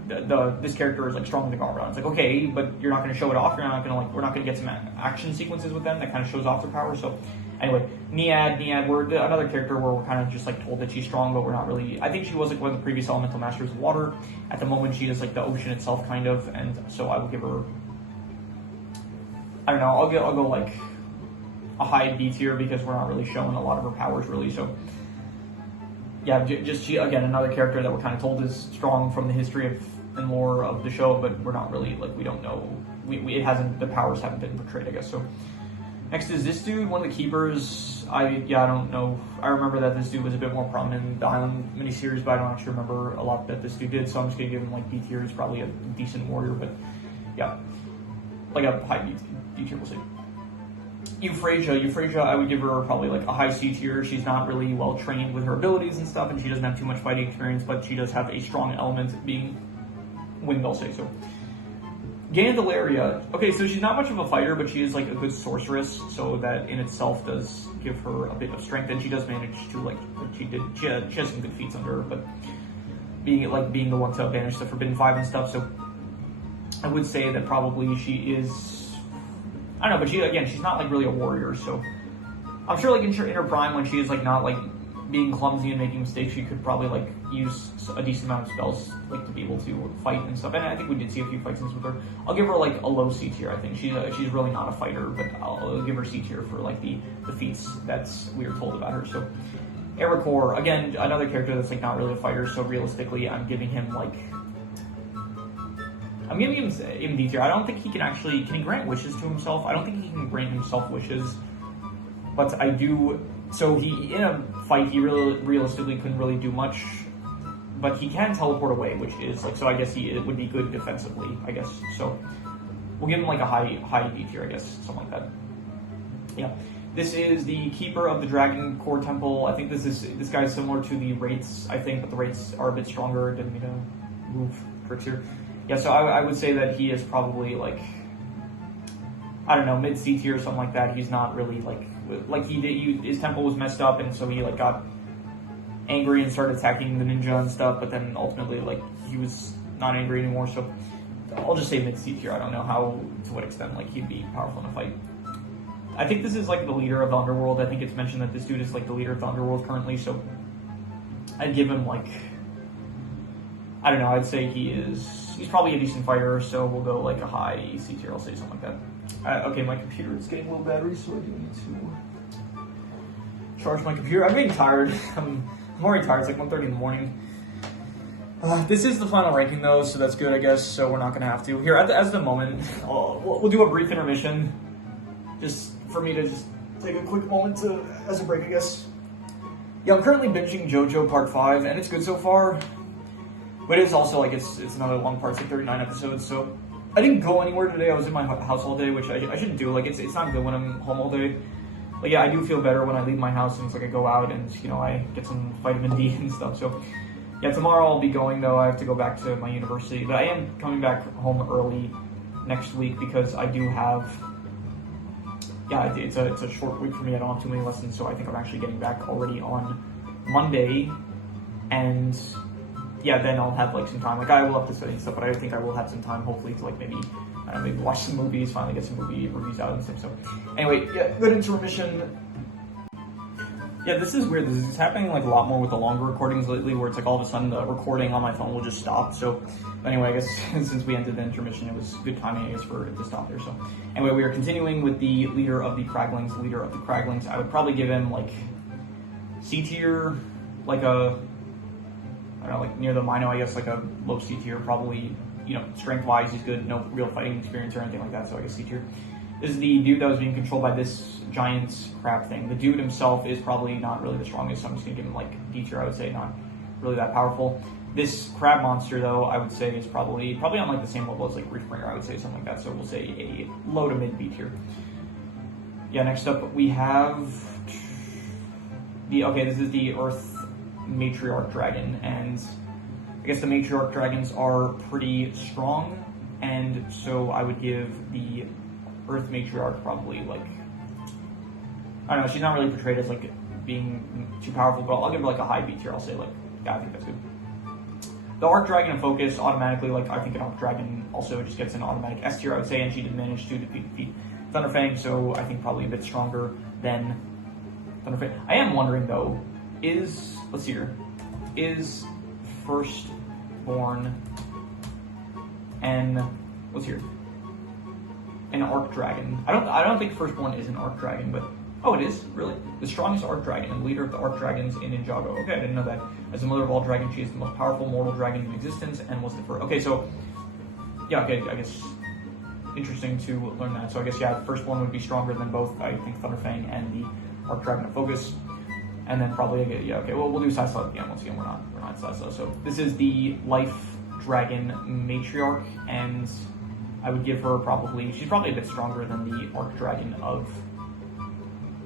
this character is like stronger than Garmadon. It's like okay, but you're not going to show it off. You're not going to we're not going to get some action sequences with them that kind of shows off their power. So anyway, Niad, we're another character where we're kind of just like told that she's strong, but we're not really. I think she was like one of the previous elemental masters of water. At the moment, she is like the ocean itself, kind of, and so I will give her. I don't know. I'll go like a high B tier because we're not really showing a lot of her powers really. So yeah, just she again another character that we're kind of told is strong from the history of and lore of the show, but we're not really like we don't know. The powers haven't been portrayed, I guess. So next is this dude, one of the keepers. I don't know. I remember that this dude was a bit more prominent in the Island miniseries, but I don't actually remember a lot that this dude did. So I'm just gonna give him like B tier. He's probably a decent warrior, but yeah, like a high B tier. We'll see. Euphrasia, I would give her probably like a high C tier. She's not really well trained with her abilities and stuff, and she doesn't have too much fighting experience, but she does have a strong element being wind, I'll say so. Candelaria, okay, so she's not much of a fighter, but she is like a good sorceress, so that in itself does give her a bit of strength, and she does manage to like, she has some good feats under her, but being the one to banish the Forbidden 5 and stuff, so I would say that probably she is, I don't know, but she's not like really a warrior, so I'm sure like in her prime when she is like not like being clumsy and making mistakes, she could probably like use a decent amount of spells like to be able to fight and stuff. And I think we did see a few fight scenes with her. I'll give her like a low C tier. I think she's really not a fighter, but I'll give her C tier for like the feats that's we were told about her. So Ericor, again, another character that's like not really a fighter. So realistically, I'm giving him D tier. I don't think he can actually, can he grant wishes to himself? I don't think he can grant himself wishes, but I do. So he, in a fight, he really realistically couldn't really do much, but he can teleport away, which is like, so I guess it would be good defensively, I guess. So we'll give him like a high D tier, I guess, something like that. Yeah. This is the Keeper of the Dragon Core Temple. I think this guy's similar to the Wraiths, I think, but the Wraiths are a bit stronger. Didn't mean to move tricks here. Yeah, so I would say that he is probably like, I don't know, mid C tier or something like that. He's not really like his temple was messed up, and so he like got angry and started attacking the ninja and stuff, but then ultimately like he was not angry anymore. So I'll just say mid C tier. I don't know to what extent like he'd be powerful in a fight. I think this is like the leader of the underworld. I think it's mentioned that this dude is like the leader of the underworld currently, so I'd give him like, I don't know, I'd say he's probably a decent fighter, so we'll go like a high C tier, I'll say something like that. Okay, my computer is getting low battery, so I do need to charge my computer. I'm getting tired. I'm already tired. It's like 1:30 in the morning. This is the final ranking though, so that's good, I guess. So we're not gonna have to. Here, as the moment, we'll do a brief intermission, just for me to just take a quick moment as a break, I guess. Yeah, I'm currently binging JoJo Part 5, and it's good so far. But it's also like it's another long part, it's like 39 episodes, so I didn't go anywhere today. I was in my house all day, which I shouldn't do. Like it's not good when I'm home all day. Like yeah, I do feel better when I leave my house and it's like I go out and I get some vitamin D and stuff. So yeah, tomorrow I'll be going though. I have to go back to my university, but I am coming back home early next week because I do have. Yeah, it's a short week for me. I don't have too many lessons, so I think I'm actually getting back already on Monday, and yeah, then I'll have like some time. Like I will have to study and stuff, but I think I will have some time, hopefully, to like maybe watch some movies, finally get some movie reviews out and stuff. So anyway, yeah, good intermission. Yeah, this is weird. This is happening like a lot more with the longer recordings lately, where it's like all of a sudden the recording on my phone will just stop. So anyway, I guess since we ended the intermission, it was good timing, I guess, for it to stop there. So anyway, we are continuing with the leader of the Craglings. I would probably give him like C tier, like a, I don't know, like near the Mino, I guess, like a low C tier, probably, strength-wise, he's good, no real fighting experience or anything like that, so I guess C tier. This is the dude that was being controlled by this giant crab thing. The dude himself is probably not really the strongest, so I'm just gonna give him like D tier, I would say, not really that powerful. This crab monster, though, I would say is probably on like the same level as like Reefbringer, I would say, something like that, so we'll say a low to mid B tier. Yeah, next up we have this is the Earth Matriarch Dragon, and I guess the Matriarch Dragons are pretty strong, and so I would give the Earth Matriarch probably like, I don't know, she's not really portrayed as like being too powerful, but I'll give her like a high B tier. I'll say like, yeah, I think that's good. The Arc Dragon and Focus automatically, like I think an Arc Dragon also just gets an automatic S tier, I would say, and she did manage to defeat Thunderfang, so I think probably a bit stronger than Thunderfang. I am wondering though, is Firstborn and an Arc Dragon? I don't think Firstborn is an Arc Dragon, but oh, it is, really? The strongest Arc Dragon and leader of the Arc Dragons in Ninjago. Okay, I didn't know that. As the mother of all dragons, she is the most powerful mortal dragon in existence and was the first. Okay, so yeah, okay, I guess interesting to learn that. So I guess yeah, Firstborn would be stronger than both, I think, Thunderfang and the Arc Dragon of Focus. And then probably, yeah, okay, well, we'll do Sisla again. Once again, we're not Sisla. So this is the Life Dragon Matriarch, and I would give her she's probably a bit stronger than the Arc Dragon of,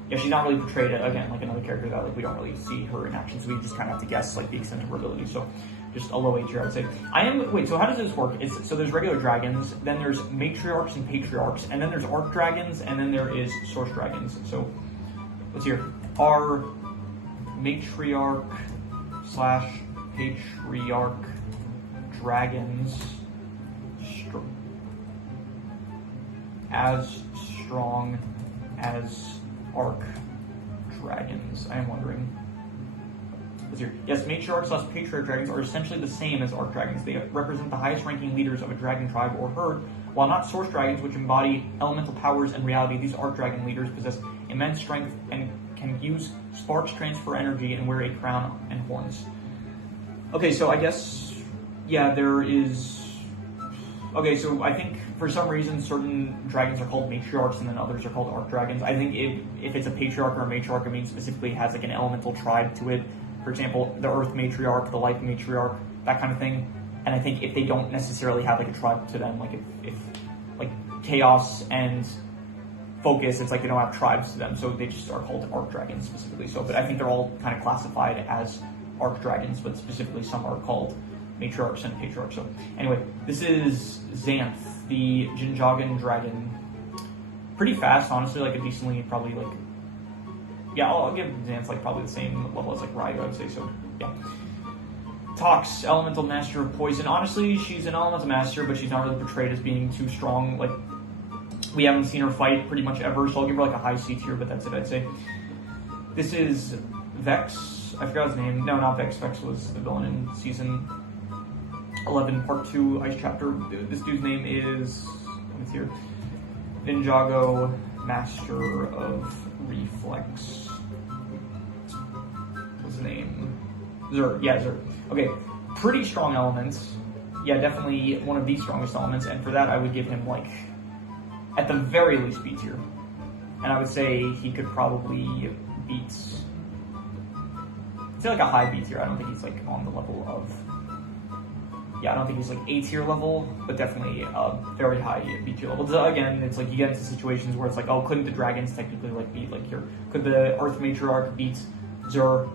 yeah, she's not really portrayed, again, like another character that like we don't really see her in action, so we just kind of have to guess like the extent of her ability. So just a low A tier, I would say. Wait, so how does this work? So there's regular dragons, then there's matriarchs and patriarchs, and then there's Arc Dragons, and then there is Source Dragons. So let's hear. Are matriarch / patriarch dragons as strong as Arc Dragons? I am wondering. Yes, matriarch/patriarch dragons are essentially the same as arc dragons. They represent the highest ranking leaders of a dragon tribe or herd. While not source dragons, which embody elemental powers and reality, these arc dragon leaders possess immense strength and can use sparks, transfer energy, and wear a crown and horns. Okay, so I guess, yeah, there is... Okay, so I think for some reason certain dragons are called matriarchs and then others are called arc dragons. I think if it's a patriarch or a matriarch, it means specifically has like an elemental tribe to it. For example, the earth matriarch, the life matriarch, that kind of thing. And I think if they don't necessarily have like a tribe to them, like if like chaos and focus, it's like they don't have tribes to them, so they just are called arc dragons specifically. So, but I think they're all kind of classified as arc dragons, but specifically some are called matriarchs and patriarchs. So anyway, this is Xanth, the Ninjago dragon. Pretty fast, honestly, like a decently, probably like, yeah, I'll give Xanth like probably the same level as like Ryu, I would say, so yeah. Tox, elemental master of poison. Honestly, she's an elemental master, but she's not really portrayed as being too strong. Like, we haven't seen her fight pretty much ever, so I'll give her like a high C tier, but that's it, I'd say. This is Vex. I forgot his name. No, not Vex. Vex was the villain in season 11, part 2, Ice Chapter. This dude's name is, let me see here, Ninjago, Master of Reflex. What's his name? Zer. Yeah, Zer. Okay, pretty strong elements. Yeah, definitely one of the strongest elements, and for that I would give him like, at the very least, B tier. And I would say he could probably beat, I'd say like a high B tier. I don't think he's like on the level of, yeah, I don't think he's like A tier level, but definitely a very high B tier level. So again, it's like you get into situations where it's like, oh, couldn't the dragons technically like beat like here? Could the Earth Matriarch beat Zer?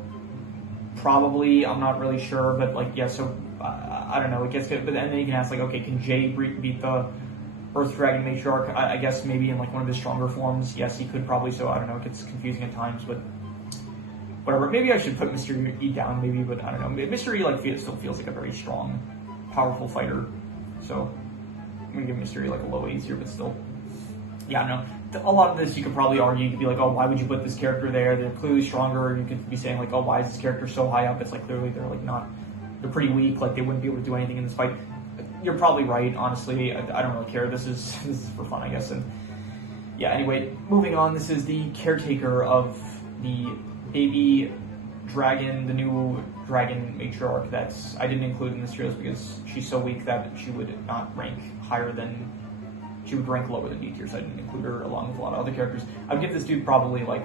Probably, I'm not really sure, but like, yeah, so I don't know, it gets good. But then you can ask like, okay, can Jay beat the Earth Dragon Matriarch? I guess maybe in like one of his stronger forms, yes, he could probably. So I don't know, it gets confusing at times, but whatever. Maybe I should put Mr. E down, maybe, but I don't know. Mr. E like still feels like a very strong, powerful fighter, so I'm gonna give Mr. E like a low A tier, but still, yeah, I don't know. A lot of this you could probably argue. You could be like, oh, why would you put this character there? They're clearly stronger. You could be saying like, oh, why is this character so high up? It's like clearly they're like not, they're pretty weak. Like they wouldn't be able to do anything in this fight. You're probably right, honestly. I don't really care. This is for fun, I guess. And yeah, anyway, moving on. This is the caretaker of the baby dragon, the new dragon matriarch. That's I didn't include in this series because she's so weak that she would not rank higher than. She would rank lower than D tier, so I didn't include her along with a lot of other characters. I would give this dude probably like,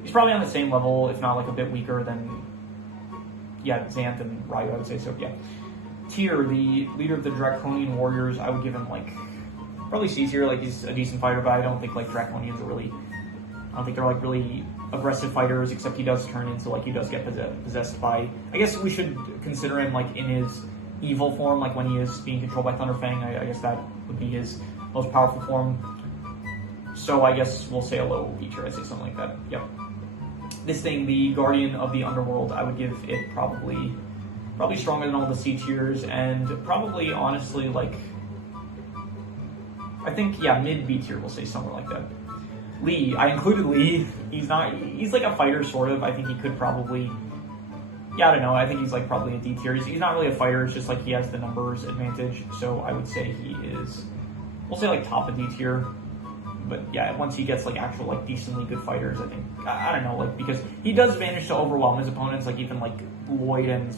he's probably on the same level, if not like a bit weaker than, yeah, Xanth and Ryu, I would say, so yeah. Tyr, the leader of the Draconian warriors, I would give him like, probably C tier, like he's a decent fighter, but I don't think like Draconians are really, I don't think they're like really aggressive fighters, except he does turn into like, he does get possessed by, I guess we should consider him like in his evil form, like when he is being controlled by Thunderfang, I guess that would be his most powerful form. So I guess we'll say a low B tier, I'd say something like that, yep. This thing, the Guardian of the Underworld, I would give it probably stronger than all the C tiers, and probably honestly like, I think, yeah, mid B tier, we'll say somewhere like that. Lee, I included Lee, he's like a fighter sort of, I think he could probably, yeah, I don't know, I think he's like probably a D tier, he's not really a fighter, it's just like he has the numbers advantage, so I would say he is, we'll say like top of D tier, but yeah, once he gets like actual like decently good fighters, I think, I don't know, like because he does manage to overwhelm his opponents, like even like Lloyd and,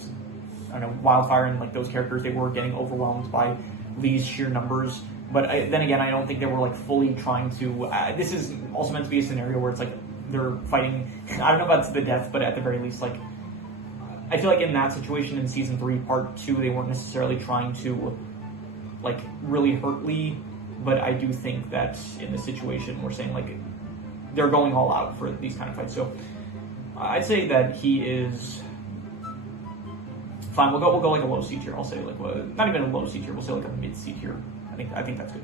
I don't know, Wildfire and like those characters, they were getting overwhelmed by Lee's sheer numbers, but then again, I don't think they were like fully trying to, this is also meant to be a scenario where it's like they're fighting, I don't know about to the death, but at the very least, like, I feel like in that situation in Season 3, Part 2, they weren't necessarily trying to like really hurt Lee, but I do think that in this situation, we're saying like they're going all out for these kind of fights. So I'd say that he is fine. We'll go like a low C tier. I'll say like not even a low C tier. We'll say like a mid C tier. I think that's good.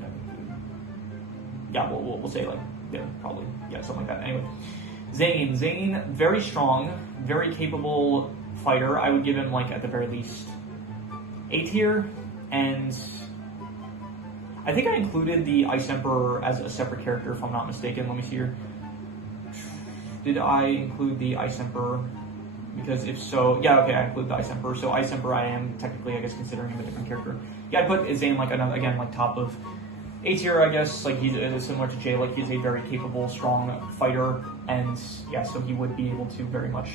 Yeah, we'll say like yeah, probably yeah, something like that. Anyway, Zane, very strong, very capable fighter. I would give him like at the very least A tier, and I think I included the Ice Emperor as a separate character, if I'm not mistaken. Let me see here. Did I include the Ice Emperor? Because if so, yeah, okay, I include the Ice Emperor. So Ice Emperor, I am technically, I guess, considering him a different character. Yeah, I'd put Zane like another, again, like top of A tier, I guess. Like he's similar to Jay, like he's a very capable, strong fighter, and yeah, so he would be able to very much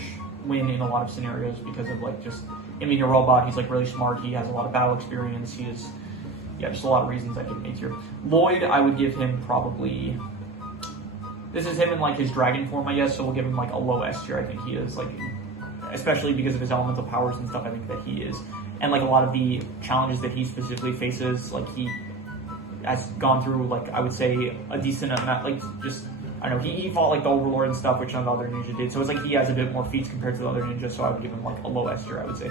win in a lot of scenarios because of like just him being a robot. He's like really smart. He has a lot of battle experience. He is, yeah, just a lot of reasons I give him A tier. Lloyd, I would give him probably. This is him in like his dragon form, I guess. So we'll give him like a low S tier. I think he is like, especially because of his elemental powers and stuff. I think that he is, and like a lot of the challenges that he specifically faces, like he has gone through, like I would say, a decent amount. Like just I don't know, he fought like the Overlord and stuff, which none of the other ninja did. So it's like he has a bit more feats compared to the other ninjas. So I would give him like a low S tier, I would say.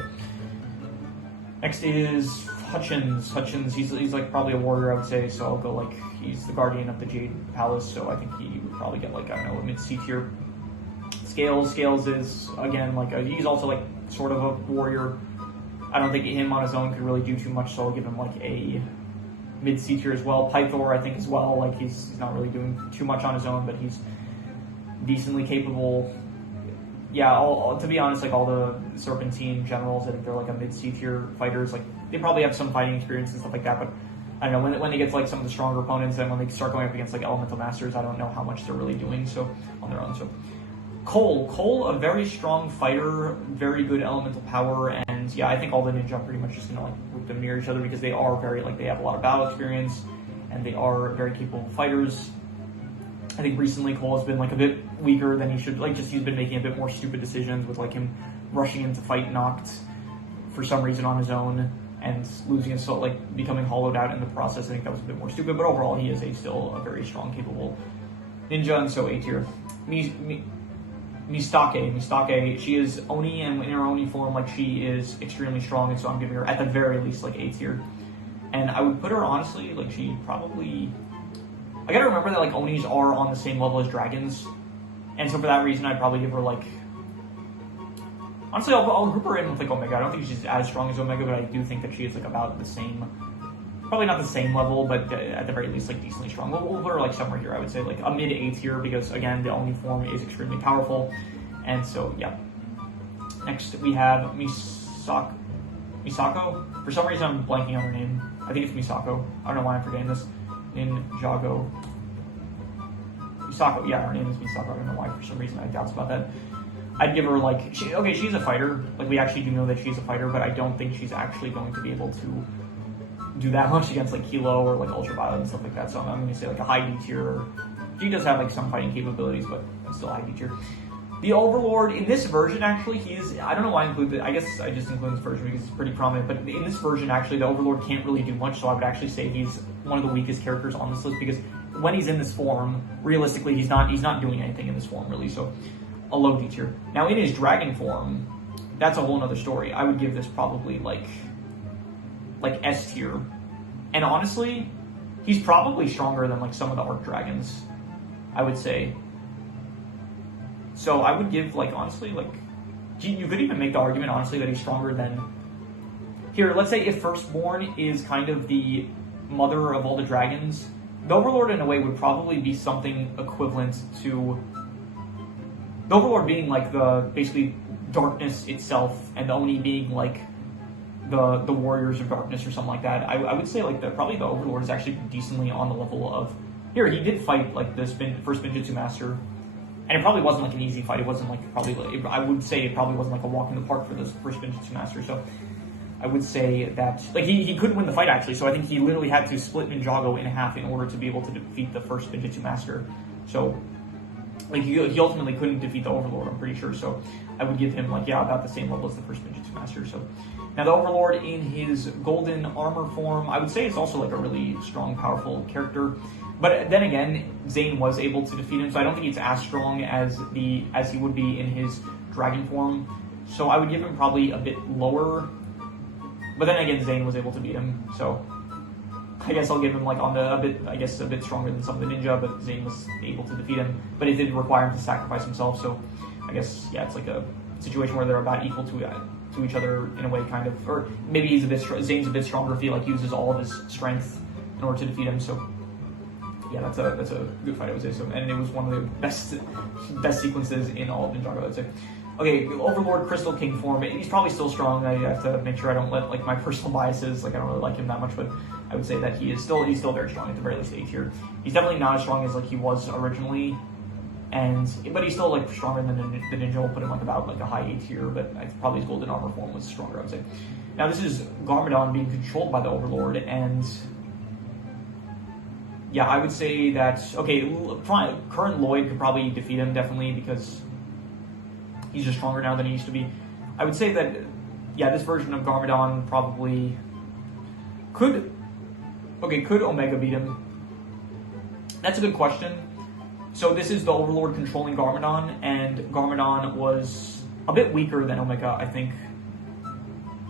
Next is Hutchins. Hutchins, he's like probably a warrior, I would say. So I'll go like he's the guardian of the Jade Palace. So I think he would probably get like, I don't know, a mid C tier. Scales is again like he's also like sort of a warrior. I don't think him on his own could really do too much. So I'll give him like a mid C tier as well. Pythor, I think as well. Like he's not really doing too much on his own, but he's decently capable. Yeah, to be honest, like all the Serpentine generals, I think they're like a mid C tier fighters. Like they probably have some fighting experience and stuff like that, but I don't know when they get to like some of the stronger opponents and when they start going up against like elemental masters, I don't know how much they're really doing so on their own. So Cole, a very strong fighter, very good elemental power, and yeah, I think all the ninja are pretty much just gonna like group them near each other because they are very like they have a lot of battle experience and they are very capable fighters. I think recently Cole has been like a bit weaker than he should, like just he's been making a bit more stupid decisions with like him rushing into fight knocked for some reason on his own and losing his soul, like becoming hollowed out in the process. I think that was a bit more stupid, but overall he is still a very strong, capable ninja, and so A tier. Mistake, she is Oni, and in her Oni form, like she is extremely strong, and so I'm giving her at the very least like A tier. And I would put her honestly, like she probably. I gotta remember that like Onis are on the same level as dragons, and so for that reason, I'd probably give her like. Honestly, I'll group her in with like Omega. I don't think she's as strong as Omega, but I do think that she is like about the same. Probably not the same level, but at the very least, like decently strong. We'll put her like somewhere here. I would say like a mid A tier because again, the Oni form is extremely powerful, and so yeah. Next we have Misako. For some reason, I'm blanking on her name. I think it's Misako. I don't know why I'm forgetting this. Ninjago. Misako. Yeah, her name is Misako. I don't know why. For some reason, I have doubts about that. I'd give her like she's a fighter. Like we actually do know that she's a fighter, but I don't think she's actually going to be able to do that much against like Kilo or like Ultraviolet and stuff like that. So I'm going to say like a high D tier. She does have like some fighting capabilities, but still high D tier. The Overlord in this version actually I don't know why I include it. I guess I just include this version because it's pretty prominent. But in this version actually the Overlord can't really do much. So I would actually say he's one of the weakest characters on this list because when he's in this form, realistically he's not doing anything in this form really. So a low D tier. Now in his dragon form, that's a whole nother story. I would give this probably like S tier. And honestly, he's probably stronger than like some of the Arc Dragons, I would say. So I would give like honestly like you could even make the argument honestly that he's stronger than here, let's say if Firstborn is kind of the mother of all the dragons, the Overlord in a way would probably be something equivalent to the Overlord being like the basically darkness itself and the Oni being like the Warriors of Darkness or something like that. I would say like probably the Overlord is actually decently on the level of here. He did fight like the first Ninjutsu Master, and it probably wasn't like an easy fight. It wasn't like I would say it probably wasn't like a walk in the park for this first Ninjutsu Master. So I would say that like he couldn't win the fight actually. So I think he literally had to split Ninjago in half in order to be able to defeat the first Ninjutsu Master. So like he ultimately couldn't defeat the Overlord, I'm pretty sure. So I would give him like about the same level as the first Ninjutsu Master. So now the Overlord in his golden armor form, I would say it's also like a really strong, powerful character. But then again, Zane was able to defeat him, so I don't think he's as strong as he would be in his dragon form. So I would give him probably a bit lower. But then again, Zane was able to beat him, so I guess I'll give him like on a bit stronger than some of the ninja, but Zane was able to defeat him. But it did require him to sacrifice himself, so I guess it's like a situation where they're about equal to each other in a way, kind of. Or maybe Zane's a bit stronger if he like uses all of his strength in order to defeat him. So yeah, that's a good fight, I would say. So, and it was one of the best sequences in all of Ninjago, I would say. Okay, Overlord Crystal King form, he's probably still strong. I have to make sure I don't let like my personal biases, like I don't really like him that much, but I would say that he's still very strong at the very least A tier. He's definitely not as strong as like he was originally, but he's still like stronger than the Ninja. Will put him like about like a high A tier, but probably his Golden Armor form was stronger, I would say. Now this is Garmadon being controlled by the Overlord, and yeah, I would say that, okay, current Lloyd could probably defeat him, definitely, because he's just stronger now than he used to be. I would say that, yeah, this version of Garmadon probably could Omega beat him? That's a good question. So this is the Overlord controlling Garmadon, and Garmadon was a bit weaker than Omega, I think,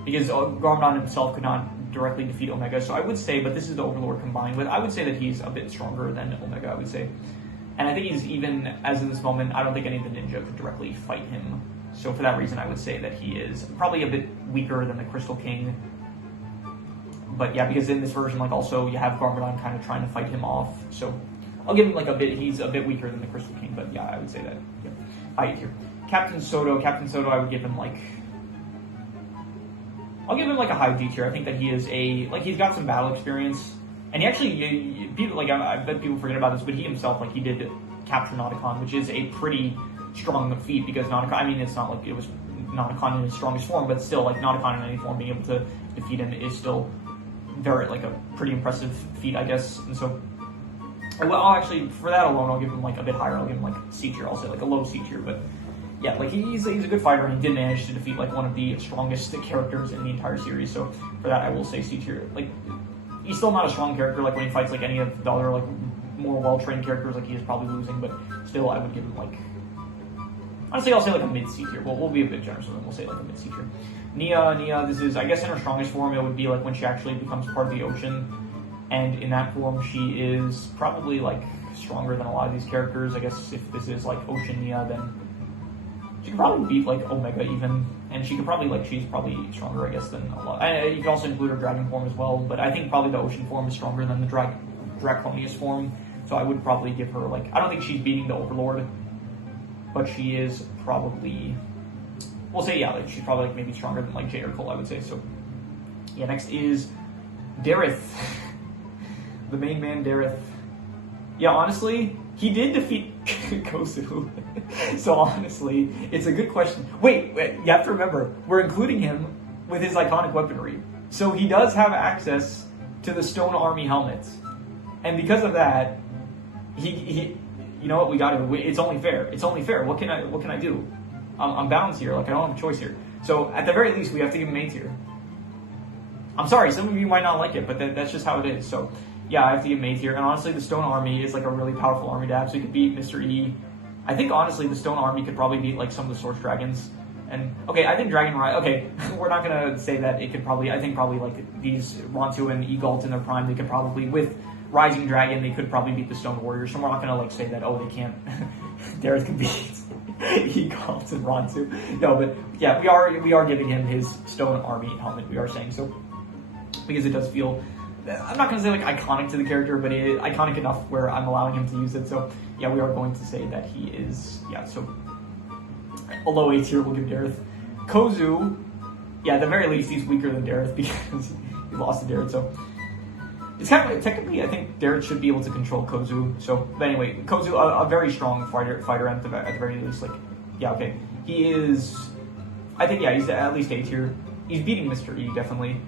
because Garmadon himself could not directly defeat Omega. So I would say, but this is the Overlord combined with, I would say that he's a bit stronger than Omega, I would say. And I think he's even, as in this moment, I don't think any of the Ninja could directly fight him. So for that reason, I would say that he is probably a bit weaker than the Crystal King. But yeah, because in this version, like also you have Garmadon kind of trying to fight him off. So I'll give him like he's a bit weaker than the Crystal King, but yeah, I would say that. Yeah. I here. Captain Soto, I would give him like, I'll give him like a high D tier. I think that he is he's got some battle experience. And he actually, people like I bet people forget about this, but he himself, like he did capture Nauticon, which is a pretty strong feat, because Nauticon, I mean, it's not like it was Nauticon in his strongest form, but still, like Nauticon in any form, being able to defeat him is still very, like, a pretty impressive feat, I guess. And so, I'll actually, for that alone, I'll give him like a bit higher. I'll give him like C tier. I'll say like a low C tier, but yeah, like he's a good fighter, and he did manage to defeat like one of the strongest characters in the entire series. So for that, I will say C tier. Like, he's still not a strong character, like when he fights like any of the other like more well-trained characters, like he is probably losing, but still I would give him like, honestly I'll say like a mid-C tier. We'll be a bit generous with him, we'll say like a mid-C tier. Nia, this is, I guess in her strongest form, it would be like when she actually becomes part of the ocean, and in that form she is probably like stronger than a lot of these characters. I guess if this is like Ocean Nia, then she could probably beat like Omega even, and she could probably she's probably stronger, I guess, than a lot. You can also include her dragon form as well, but I think probably the ocean form is stronger than the Draconius form, so I would probably give her like, I don't think she's beating the Overlord, but she is probably, we'll say yeah, like she's probably like maybe stronger than like Jay or Cole, I would say. So yeah, next is Dareth, the main man Dareth. Yeah, honestly, he did defeat Kozu. So honestly, it's a good question. Wait, you have to remember, we're including him with his iconic weaponry. So he does have access to the Stone Army helmets. And because of that, he you know what, we got to, it's only fair. It's only fair. What can I do? I'm balanced here, like I don't have a choice here. So at the very least, we have to give him A tier. I'm sorry, some of you might not like it, but that's just how it is. So yeah, I have to give him A tier. And honestly, the Stone Army is like a really powerful army to have, so he could beat Mr. E. I think honestly, the Stone Army could probably beat like some of the Source Dragons. And okay, I think Dragon Rise, okay, we're not gonna say that it could probably, I think probably like these Rontu and Egalt in their prime, they could probably, with Rising Dragon, they could probably beat the Stone Warriors. So we're not gonna like say that, oh, they can't, Dareth can beat Egalt and Rontu. No, but yeah, we are giving him his Stone Army helmet, we are saying so, because it does feel, I'm not going to say like iconic to the character, but it is iconic enough where I'm allowing him to use it. So yeah, we are going to say that he is, yeah, so a low A tier, we'll give Dareth. Kozu, yeah, at the very least, he's weaker than Dareth because he lost to Dareth. So it's kind of, technically, I think Dareth should be able to control Kozu. So, but anyway, Kozu, a very strong fighter at the very least. Like, yeah, okay. He is, I think, yeah, he's at least A tier. He's beating Mr. E, definitely.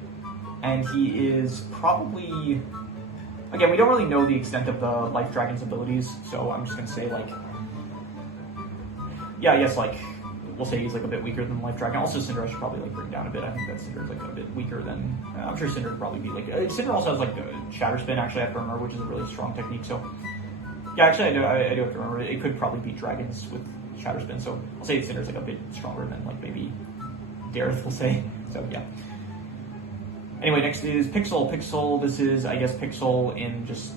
And he is probably, again, we don't really know the extent of the Life Dragon's abilities, so I'm just going to say, like, yeah, I guess, like, we'll say he's, like, a bit weaker than Life Dragon. Also, Cinder I should probably, like, bring down a bit. I think that Cinder's, like, a bit weaker than, I'm sure Cinder would probably be, like, Cinder also has, like, a Shatter Spin, actually, I have to remember, which is a really strong technique, so, yeah, actually, I do have to remember, it could probably beat Dragons with Shatter Spin, so I'll say Cinder's, like, a bit stronger than, like, maybe Dareth, we'll say, so, yeah. Anyway, next is Pixel. Pixel, this is, I guess, Pixel in just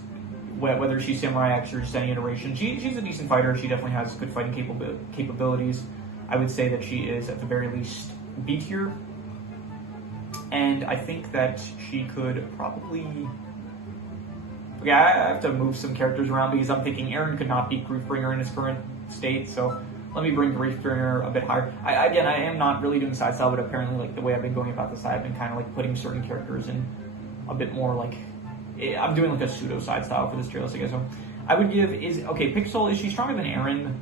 whether she's Samurai X or just any iteration. She's a decent fighter. She definitely has good fighting capabilities. I would say that she is, at the very least, B tier. And I think that she could probably... Okay, I have to move some characters around because I'm thinking Aaron could not beat Groovbringer in his current state. So Let me bring Wraithbringer a bit higher. Again, I am not really doing side style, but apparently, like, the way I've been going about this, I've been kind of, like, putting certain characters in a bit more, like, I'm doing, like, a pseudo side style for this tier list, I guess. So I would give, Pixel, is she stronger than Aaron?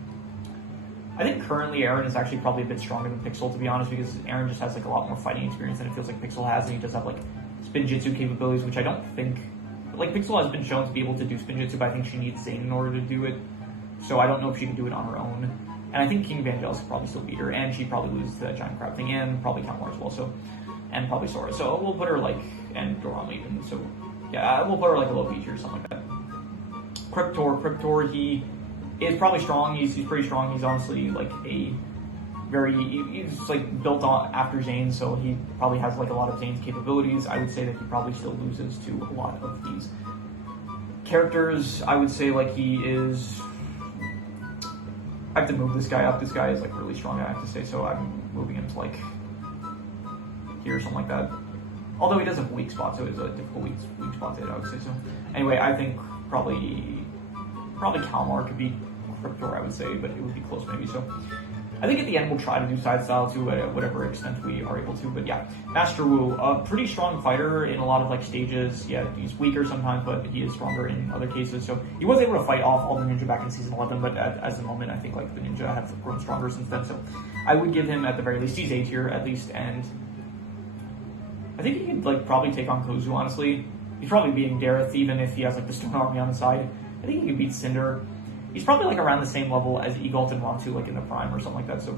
I think currently Aaron is actually probably a bit stronger than Pixel, to be honest, because Aaron just has, like, a lot more fighting experience than it feels like Pixel has, and he does have, like, spin jitsu capabilities, which I don't think, like, Pixel has been shown to be able to do spin jitsu, but I think she needs Zane in order to do it. So I don't know if she can do it on her own. And I think King Vangelis could probably still beat her, and she'd probably lose to that giant crab thing, and probably Kalmar as well, so, and probably Sora. So we'll put her, like, and Doron even, so, yeah, we'll put her, like, a low B tier or something like that. Cryptor, he is probably strong, he's pretty strong, he's honestly, like, he's, like, built on after Zane, so he probably has, like, a lot of Zane's capabilities. I would say that he probably still loses to a lot of these characters. I would say, like, he is... I have to move this guy up. This guy is, like, really strong, I have to say, so I'm moving him to, like, here or something like that. Although he does have weak spots, so it's a difficult weak spot to hit, I would say so. Anyway, I think probably Kalmar could be Cryptor, I would say, but it would be close maybe, so. I think at the end we'll try to do side style to whatever extent we are able to, but yeah. Master Wu, a pretty strong fighter in a lot of, like, stages. Yeah, he's weaker sometimes, but he is stronger in other cases. So he was able to fight off all the ninja back in season 11, but as the moment, I think, like, the ninja have grown stronger since then. So I would give him, at the very least, he's A tier at least, and I think he could, like, probably take on Kozu, honestly. He's probably beating Dareth, even if he has, like, the Stone Army on the side. I think he could beat Cinder. He's probably, like, around the same level as Egalt and Rontu, like, in the prime or something like that, so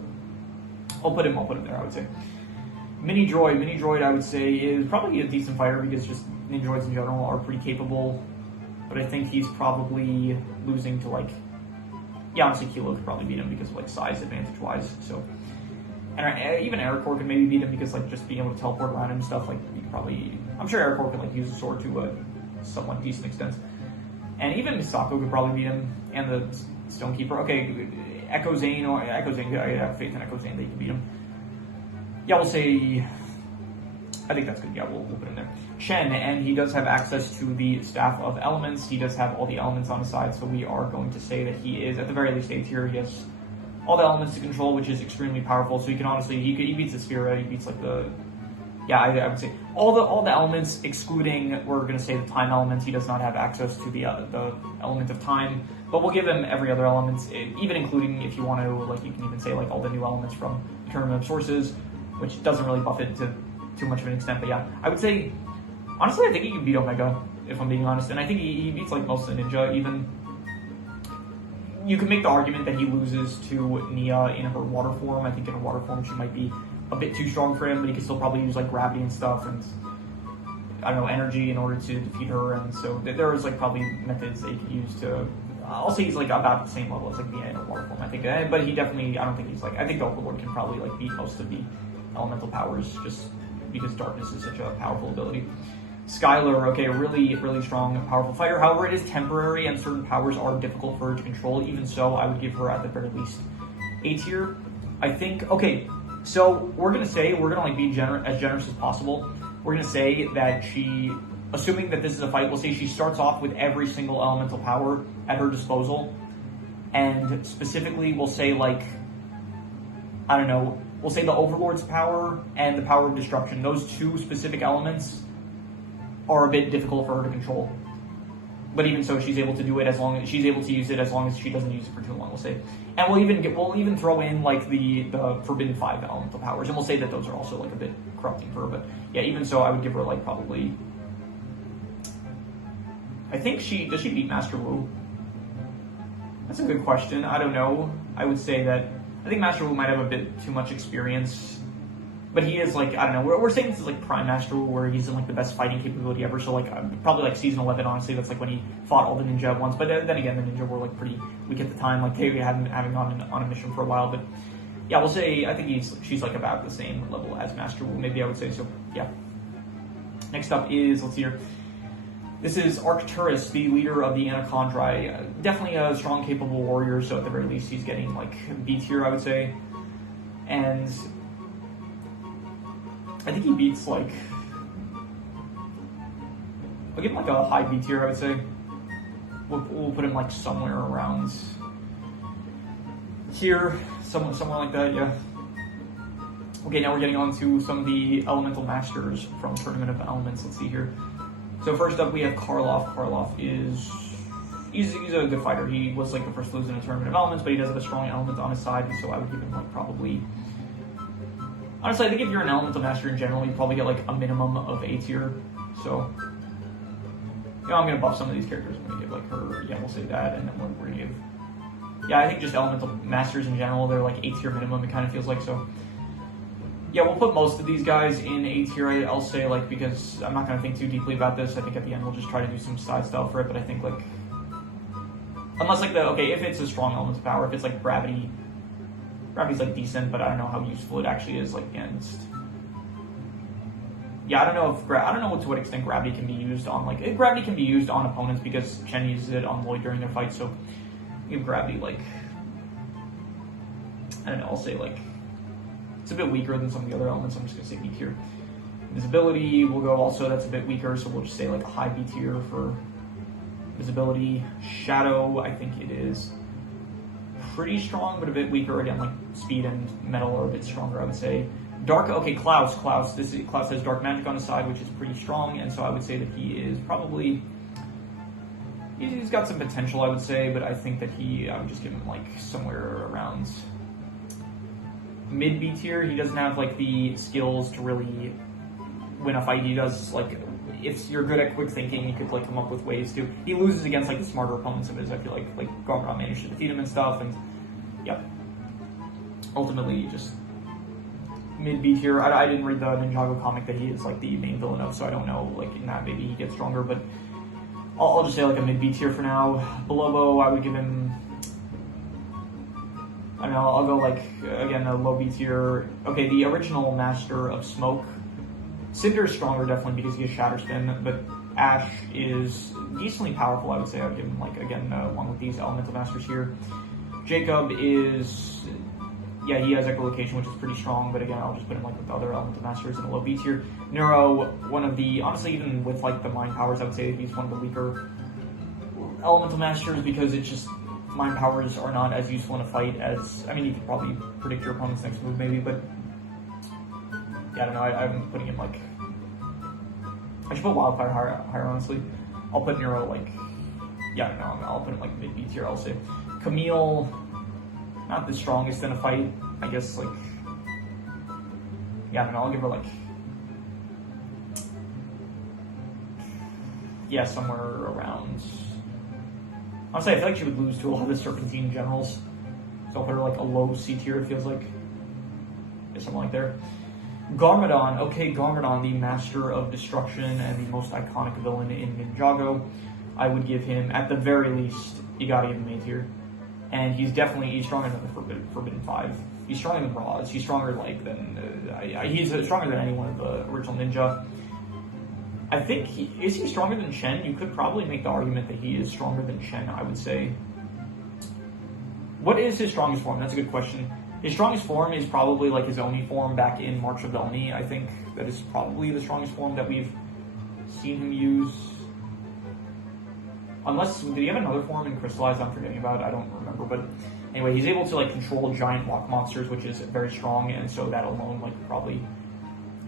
I'll put him there, I would say. Mini Droid, I would say, is probably a decent fighter because just Ninjoids in general are pretty capable, but I think he's probably losing to, like, yeah, honestly, Kilo could probably beat him because of, like, size advantage-wise, so. And even Ericor could maybe beat him because, like, just being able to teleport around him and stuff, like, you could probably, I'm sure Ericor can, like, use a sword to a somewhat decent extent. And even Misako could probably beat him, and the Stonekeeper. Okay, Echo Zane, I have faith in Echo Zane that you can beat him. Yeah, we'll say, I think that's good. Yeah, we'll put him there. Chen, and he does have access to the Staff of Elements. He does have all the elements on his side, so we are going to say that he is, at the very least, A tier. He has all the elements to control, which is extremely powerful. So he can honestly, he beats the Sphera, he beats, like, the, yeah, I would say all the elements, excluding, we're going to say, the time elements. He does not have access to the element of time, but we'll give him every other element, even including, if you want to, like, you can even say, like, all the new elements from Tournament of Sources, which doesn't really buff it to too much of an extent. But yeah, I would say, honestly, I think he can beat Omega, if I'm being honest, and I think he beats, like, most of the Ninja. Even you can make the argument that he loses to Nia in her water form. I think in her water form she might be a bit too strong for him, but he can still probably use, like, gravity and stuff and, I don't know, energy in order to defeat her, and so there is, like, probably methods that he could use to, I'll say he's, like, about the same level as, like, Nia in her water form, I think, but he definitely, I don't think he's, like, I think the Overlord can probably, like, beat most of the elemental powers just because darkness is such a powerful ability. Skylar, okay, really, really strong, powerful fighter. However, it is temporary and certain powers are difficult for her to control. Even so, I would give her at the very least A tier. I think, okay, so we're gonna like be as generous as possible. We're gonna say that she, assuming that this is a fight, we'll say she starts off with every single elemental power at her disposal. And specifically, we'll say, like, I don't know, we'll say the Overlord's power and the power of destruction. Those two specific elements are a bit difficult for her to control. But even so, she's able to do it as long as she's able to use it as long as she doesn't use it for too long, we'll say. And we'll even throw in, like, the Forbidden 5 elemental powers, and we'll say that those are also, like, a bit corrupting for her. But yeah, even so, I would give her, like, probably, I think does she beat Master Wu? That's a good question. I don't know. I would say that I think Master Wu might have a bit too much experience. But he is, like, I don't know, we're saying this is, like, Prime Master Wu, where he's in, like, the best fighting capability ever, so, like, probably, like, Season 11, honestly, that's, like, when he fought all the ninja at once, but then again, the ninja were, like, pretty weak at the time, like, they hadn't gone on a mission for a while, but, yeah, we'll say, I think she's, like, about the same level as Master Wu, maybe I would say, so, yeah. Next up is, let's see here, this is Arcturus, the leader of the Anacondri, definitely a strong, capable warrior, so at the very least, he's getting, like, B tier, I would say, and I think he beats, like, I'll give him, like, a high B tier, I would say. We'll put him, like, somewhere around here, somewhere like that, yeah. Okay, now we're getting on to some of the elemental masters from Tournament of Elements. Let's see here. So first up, we have Karloff. Karloff is he's a good fighter. He was like the first to lose in a Tournament of Elements, but he does have a strong element on his side, and so I would give him like probably. Honestly, I think if you're an elemental master in general, you probably get like a minimum of A tier. So, you know, I'm gonna buff some of these characters. I'm gonna give like her. Yeah, we'll say that, and then we're gonna give. Yeah, I think just elemental masters in general, they're like A tier minimum. It kind of feels like so. Yeah, we'll put most of these guys in A tier, I'll say, like, because I'm not going to think too deeply about this. I think at the end we'll just try to do some side style for it, but I think, like, unless, like, okay, if it's a strong element of power, if it's, like, gravity's, like, decent, but I don't know how useful it actually is, like, against... Yeah, I don't know to what extent gravity can be used on, like, gravity can be used on opponents because Chen uses it on Lloyd during their fight, so give gravity, like, I don't know, I'll say, like, it's a bit weaker than some of the other elements. I'm just going to say B tier. Visibility will go also, that's a bit weaker, so we'll just say like a high B tier for visibility. Shadow, I think it is pretty strong, but a bit weaker. Again, like speed and metal are a bit stronger, I would say. Dark, okay, Klaus. Klaus has dark magic on his side, which is pretty strong, and so I would say that he is probably... He's got some potential, I would say, but I think that I would just give him like somewhere around... mid B tier. He doesn't have like the skills to really win a fight. He does like, if you're good at quick thinking, you could like come up with ways to. He loses against like the smarter opponents of his. I feel like Garmadon managed to defeat him and stuff, and yeah. Ultimately, just mid B tier. I didn't read the Ninjago comic that he is like the main villain of, so I don't know. Like in that, maybe he gets stronger, but I'll just say like a mid B tier for now. Belobo, I would give him. I don't know, I'll go like, again, a low B tier. Okay, the original Master of Smoke. Cinder is stronger, definitely, because he has Shatter Spin, but Ash is decently powerful, I would say. I would give him, like, again, one with these Elemental Masters here. Jacob is, yeah, he has Echolocation, which is pretty strong, but again, I'll just put him, like, with the other Elemental Masters in a low B tier. Neuro, one of the, honestly, even with, like, the Mind Powers, I would say that he's one of the weaker Elemental Masters, because it's just, Mind powers are not as useful in a fight as, I mean, you could probably predict your opponent's next move maybe, but yeah, I don't know, I'm putting him like, I should put Wildfire higher honestly. I'll put Neuro like, yeah, I don't know, I'll put him like mid B tier, I'll say. Camille, not the strongest in a fight, I guess like, yeah, I don't know, I'll give her like, yeah, somewhere around, honestly, I feel like she would lose to a lot of the Serpentine generals. So I'll put her like a low C tier, it feels like. Yeah, something like there. Garmadon. Okay, Garmadon, the Master of Destruction and the most iconic villain in Ninjago. I would give him, at the very least, you gotta give him A tier. And he's stronger than the Forbidden Five. He's stronger than Roz. He's stronger he's stronger than any one of the original Ninja. I think is he stronger than Chen? You could probably make the argument that he is stronger than Chen, I would say. What is his strongest form? That's a good question. His strongest form is probably like his Oni form back in March of the Oni. I think that is probably the strongest form that we've seen him use. Unless, did he have another form in Crystallized I'm forgetting about? I don't remember, but anyway, he's able to like control giant rock monsters, which is very strong, and so that alone like probably...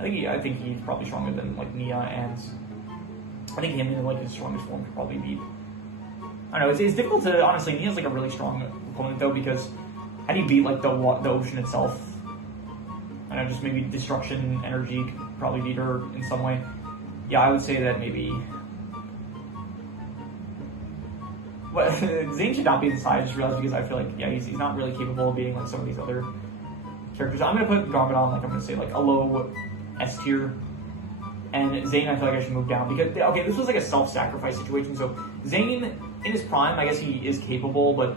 I think he's probably stronger than like Nia, and I think him in like his strongest form could probably beat. I don't know. It's difficult to honestly. Nia's like a really strong opponent though, because how do you beat like the ocean itself? I don't know, just maybe destruction energy could probably beat her in some way. Yeah, I would say that maybe. But Zane should not be this high. I just realized because I feel like he's not really capable of beating like some of these other characters. I'm gonna put Garmadon like I'm gonna say like a low S tier, and Zane I feel like I should move down because okay, this was like a self-sacrifice situation. So Zane in his prime, I guess he is capable, but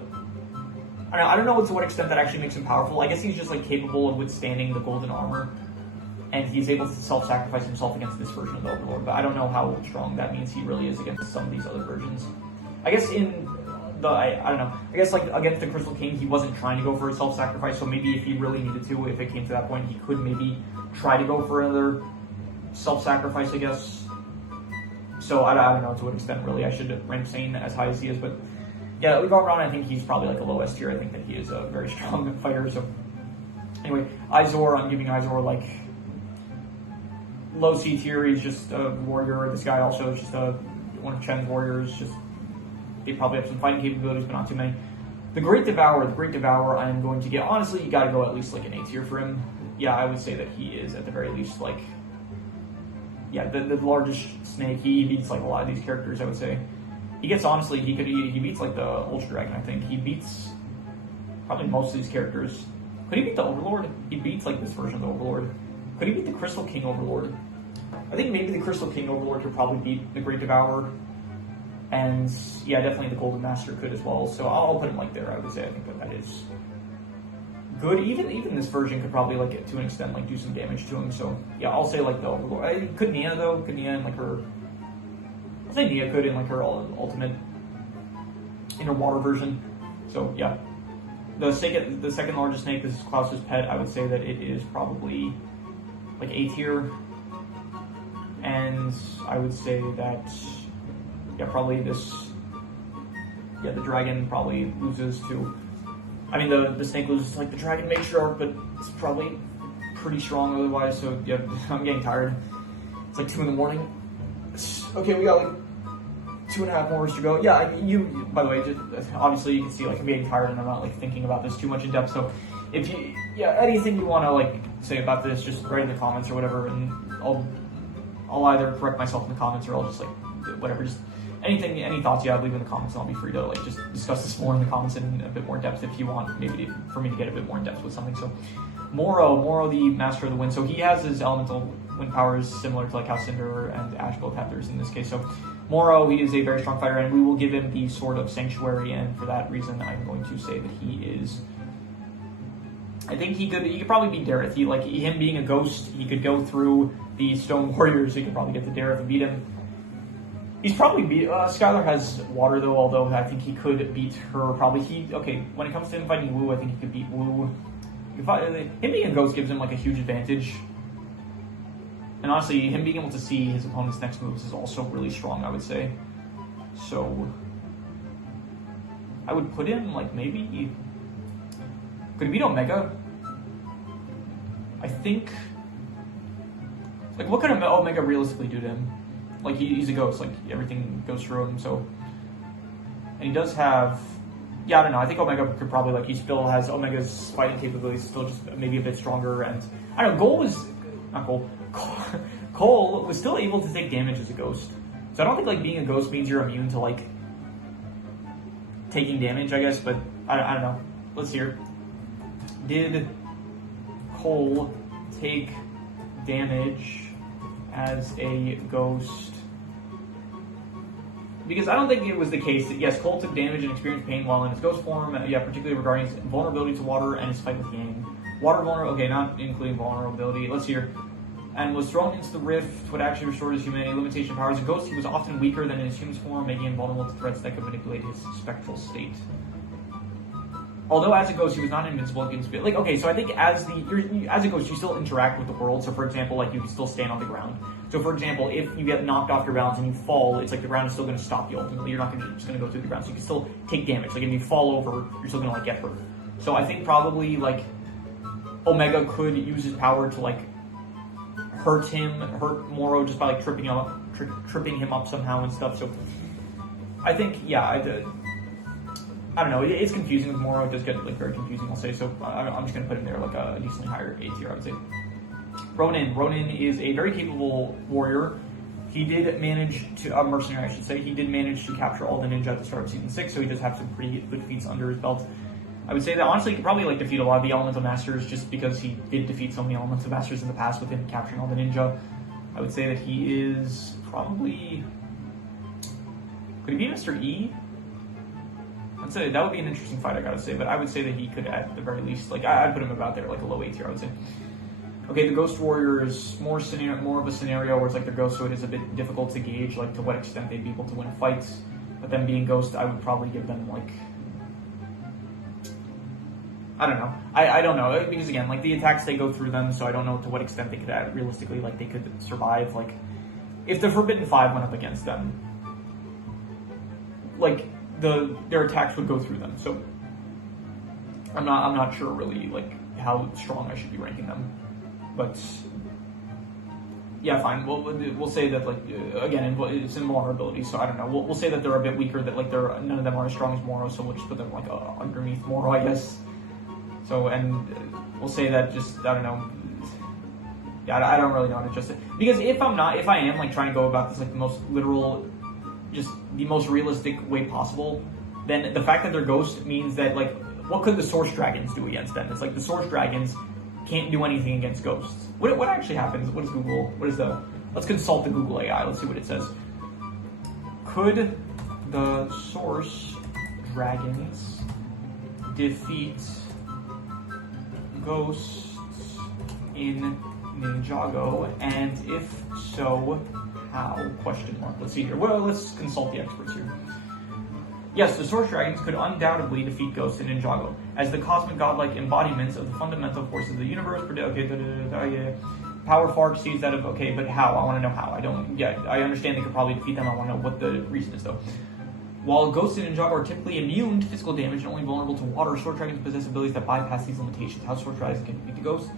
I don't know to what extent that actually makes him powerful. I guess he's just like capable of withstanding the golden armor, and he's able to self-sacrifice himself against this version of the Overlord. But I don't know how strong that means he really is against some of these other versions. I guess in the I don't know. I guess like against the Crystal King, he wasn't trying to go for a self-sacrifice. So maybe if he really needed to, if it came to that point, he could maybe try to go for another self-sacrifice, I guess. So I don't know to what extent really I should rank Zane as high as he is, but yeah, Ugar Brown, I think he's probably like a low S tier. I think that he is a very strong fighter. So anyway, Izor, I'm giving Izor like low C tier. He's just a warrior. This guy also is just one of Chen's warriors. Just they probably have some fighting capabilities, but not too many. The Great Devourer, I am going to get. Honestly, you got to go at least like an A tier for him. Yeah, I would say that he is at the very least like, yeah, the largest snake. He beats like a lot of these characters. I would say he gets honestly he beats like the Ultra Dragon. I think he beats probably most of these characters. Could he beat the Overlord? He beats like this version of the Overlord. Could he beat the Crystal King Overlord? I think maybe the Crystal King Overlord could probably beat the Great Devourer. And yeah, definitely the Golden Master could as well. So I'll put him like there. I would say I think that is good. Even this version could probably like to an extent like do some damage to him. So yeah, I'll say like the Overlord. Could Nia though? Could Nia in like her? I'll say Nia could in like her ultimate in her water version. So yeah, the second largest snake. This is Klaus's pet. I would say that it is probably like A tier, and I would say that. Yeah, probably this. Yeah, the dragon probably loses to. I mean, the snake loses like the dragon matriarch, but it's probably pretty strong otherwise. So yeah, I'm getting tired. It's like 2 in the morning. Okay, we got like 2.5 more to go. Yeah, you. By the way, just, obviously you can see like I'm getting tired and I'm not like thinking about this too much in depth. So if you, yeah, anything you want to like say about this, just write in the comments or whatever, and I'll either correct myself in the comments or I'll just like whatever. Just any thoughts you have, leave in the comments, and I'll be free to like just discuss this more in the comments in a bit more depth if you want, maybe for me to get a bit more in depth with something. So, Moro, the Master of the Wind. So he has his elemental wind powers similar to like how Cinder and Ash both have theirs in this case. So, Moro, he is a very strong fighter, and we will give him the Sword of Sanctuary, and for that reason, I'm going to say that he is. I think he could probably beat Dareth. Him being a ghost, he could go through the Stone Warriors. He could probably get to Dareth and beat him. He's probably beat. Skylar has water though, although I think he could beat her. Probably when it comes to him fighting Wu, I think he could beat Wu. Him being a ghost gives him like a huge advantage. And honestly, him being able to see his opponent's next moves is also really strong, I would say. So I would put him like maybe. Could he beat Omega? I think. Like, what could Omega realistically do to him? Like, he's a ghost, like, everything goes through him, so... And he does have... Yeah, I don't know, I think Omega could probably, like, he still has Omega's fighting capabilities, still just maybe a bit stronger, and... I don't know, Cole was still able to take damage as a ghost. So I don't think, like, being a ghost means you're immune to, like, taking damage, I guess, but I don't know. Let's hear. Did Cole take damage as a ghost? Because I don't think it was the case that, yes, Cole took damage and experienced pain while in his ghost form, particularly regarding his vulnerability to water and his fight with Yang. Water vulnerability, okay, not including vulnerability, let's hear. And was thrown into the rift, what actually restored his humanity, limitation powers. As a ghost, he was often weaker than in his human form, making him vulnerable to threats that could manipulate his spectral state. Although as a ghost, he was not invincible against spirit. Like, okay, so I think as a ghost, you still interact with the world. So, for example, like, you can still stand on the ground. So, for example, if you get knocked off your balance and you fall, it's like the ground is still going to stop you ultimately. You're not just going to go through the ground. So you can still take damage. Like, if you fall over, you're still going to, like, get hurt. So I think probably, like, Omega could use his power to, like, hurt Moro just by, like, tripping him up somehow and stuff. So I think, yeah, I don't know, it's confusing with Moro. It does get, like, very confusing, I'll say. So I'm just going to put him there, like, a decently higher A tier, I would say. Ronin is a very capable warrior. He did manage to, mercenary I should say, he did manage to capture all the ninja at the start of Season 6, so he does have some pretty good feats under his belt. I would say that, honestly, he could probably, like, defeat a lot of the Elemental Masters just because he did defeat so many Elemental Masters in the past with him capturing all the ninja. I would say that he is probably... Could he be Mr. E? I'd say that would be an interesting fight, I gotta say, but I would say that he could, at the very least, like, I'd put him about there, like a low A tier, I would say. Okay, the Ghost Warrior is more of a scenario where it's like they're ghost, so it is a bit difficult to gauge, like, to what extent they'd be able to win fights. But them being ghost, I would probably give them, like... I don't know. I don't know, because again, like, the attacks, they go through them, so I don't know to what extent they could, realistically, like, they could survive. Like, if the Forbidden Five went up against them, like, their attacks would go through them. So I'm not sure really like how strong I should be ranking them, but yeah, fine. We'll say that like again, it's invulnerability, so I don't know. We'll say that they're a bit weaker. That like none of them are as strong as Moro, so we'll just put them like underneath Moro, I guess. So and we'll say that just I don't know. Yeah, I don't really know how to adjust it because if I am like trying to go about this like the most literal, just the most realistic way possible, then the fact that they're ghosts means that like what could the source dragons do against them? It's like the source dragons can't do anything against ghosts. What actually happens? What is Google? Let's consult the Google AI. Let's see what it says. Could the source dragons defeat ghosts in Ninjago? And if so, how? Question mark. Let's see here. Well, let's consult the experts here. Yes, the source dragons could undoubtedly defeat ghosts in Ninjago, as the cosmic godlike embodiments of the fundamental forces of the universe. Okay, power far exceeds that of, okay, but how? I want to know how. I understand they could probably defeat them. I want to know what the reason is, though. While ghosts in Ninjago are typically immune to physical damage and only vulnerable to water, source dragons possess abilities that bypass these limitations. How source dragons can defeat the ghosts?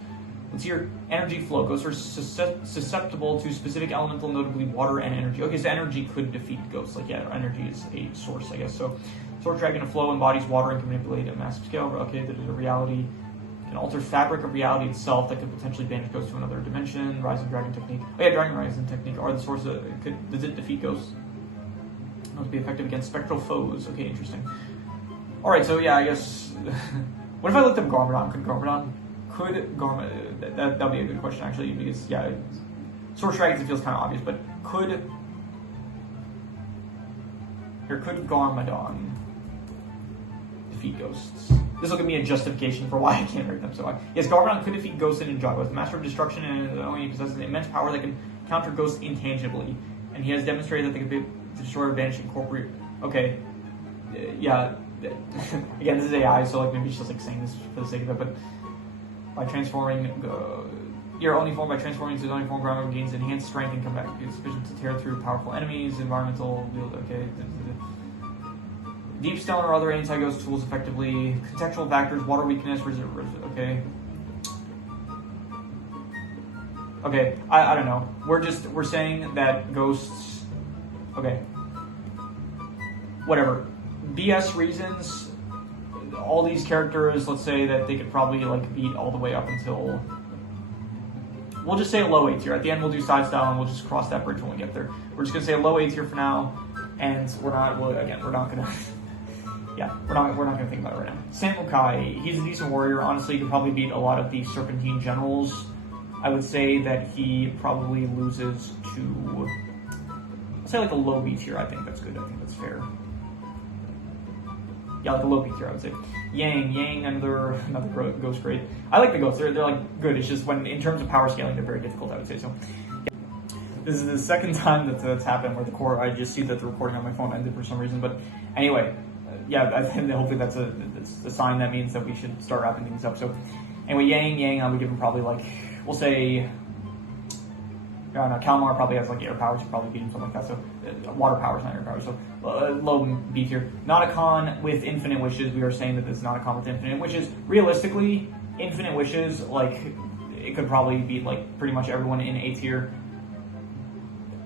Let's hear energy flow. Ghosts are susceptible to specific elemental, notably water and energy. Okay, so energy could defeat ghosts. Like, yeah, energy is a source, I guess. So, source dragon flow embodies water and can manipulate at a massive scale. Okay, there's a reality. Can alter fabric of reality itself that could potentially banish ghosts to another dimension. Rising dragon technique. Oh yeah, dragon rising technique are the source of. Does it defeat ghosts? Must be effective against spectral foes. Okay, interesting. All right, so yeah, I guess. What if I looked up Garmadon? Could that'd be a good question actually, because yeah, source dragons it feels kind of obvious, but could Garmadon defeat ghosts? This will give me a justification for why I can't rate them so high. Yes, Garmadon could defeat ghosts in Ninjago. As the master of destruction, and only he possesses an immense power that can counter ghosts intangibly, and he has demonstrated that they can be destroy or banish incorporate. Okay, yeah. Again, this is AI, so like maybe it's just like saying this for the sake of it, but. By transforming, your only form by transforming into his only form, Garmadon gains enhanced strength and comeback. It's sufficient to tear through powerful enemies, environmental, okay. Deep stone or other anti-ghost tools effectively. Contextual factors, water weakness, okay. Okay, I don't know. We're saying that ghosts, okay. Whatever. BS reasons. All these characters, let's say that they could probably like beat all the way up until, we'll just say a low A tier. At the end we'll do side style and we'll just cross that bridge when we get there. We're just gonna say a low A tier for now, and we're not gonna yeah, we're not gonna think about it right now. Samukai, he's a decent warrior. Honestly, he could probably beat a lot of the Serpentine generals. I would say that he probably loses to, let's say like a low B tier. I think that's good. I think that's fair. Yeah, like a low B tier, I would say. Yang, another ghost grade. I like the ghosts. They're like good. It's just when in terms of power scaling, they're very difficult. I would say so. Yeah. This is the second time that's happened where I just see that the recording on my phone ended for some reason. But anyway, yeah, I think hopefully that's a sign that means that we should start wrapping things up. So anyway, Yang, I would give him probably like, we'll say. I don't know, Kalmar probably has like air powers, you probably beat him, something like that, so water powers, not air powers, so low B tier. Nauticon with infinite wishes, we are saying that this is Nauticon with infinite wishes. Realistically, infinite wishes, like, it could probably beat like pretty much everyone in A tier.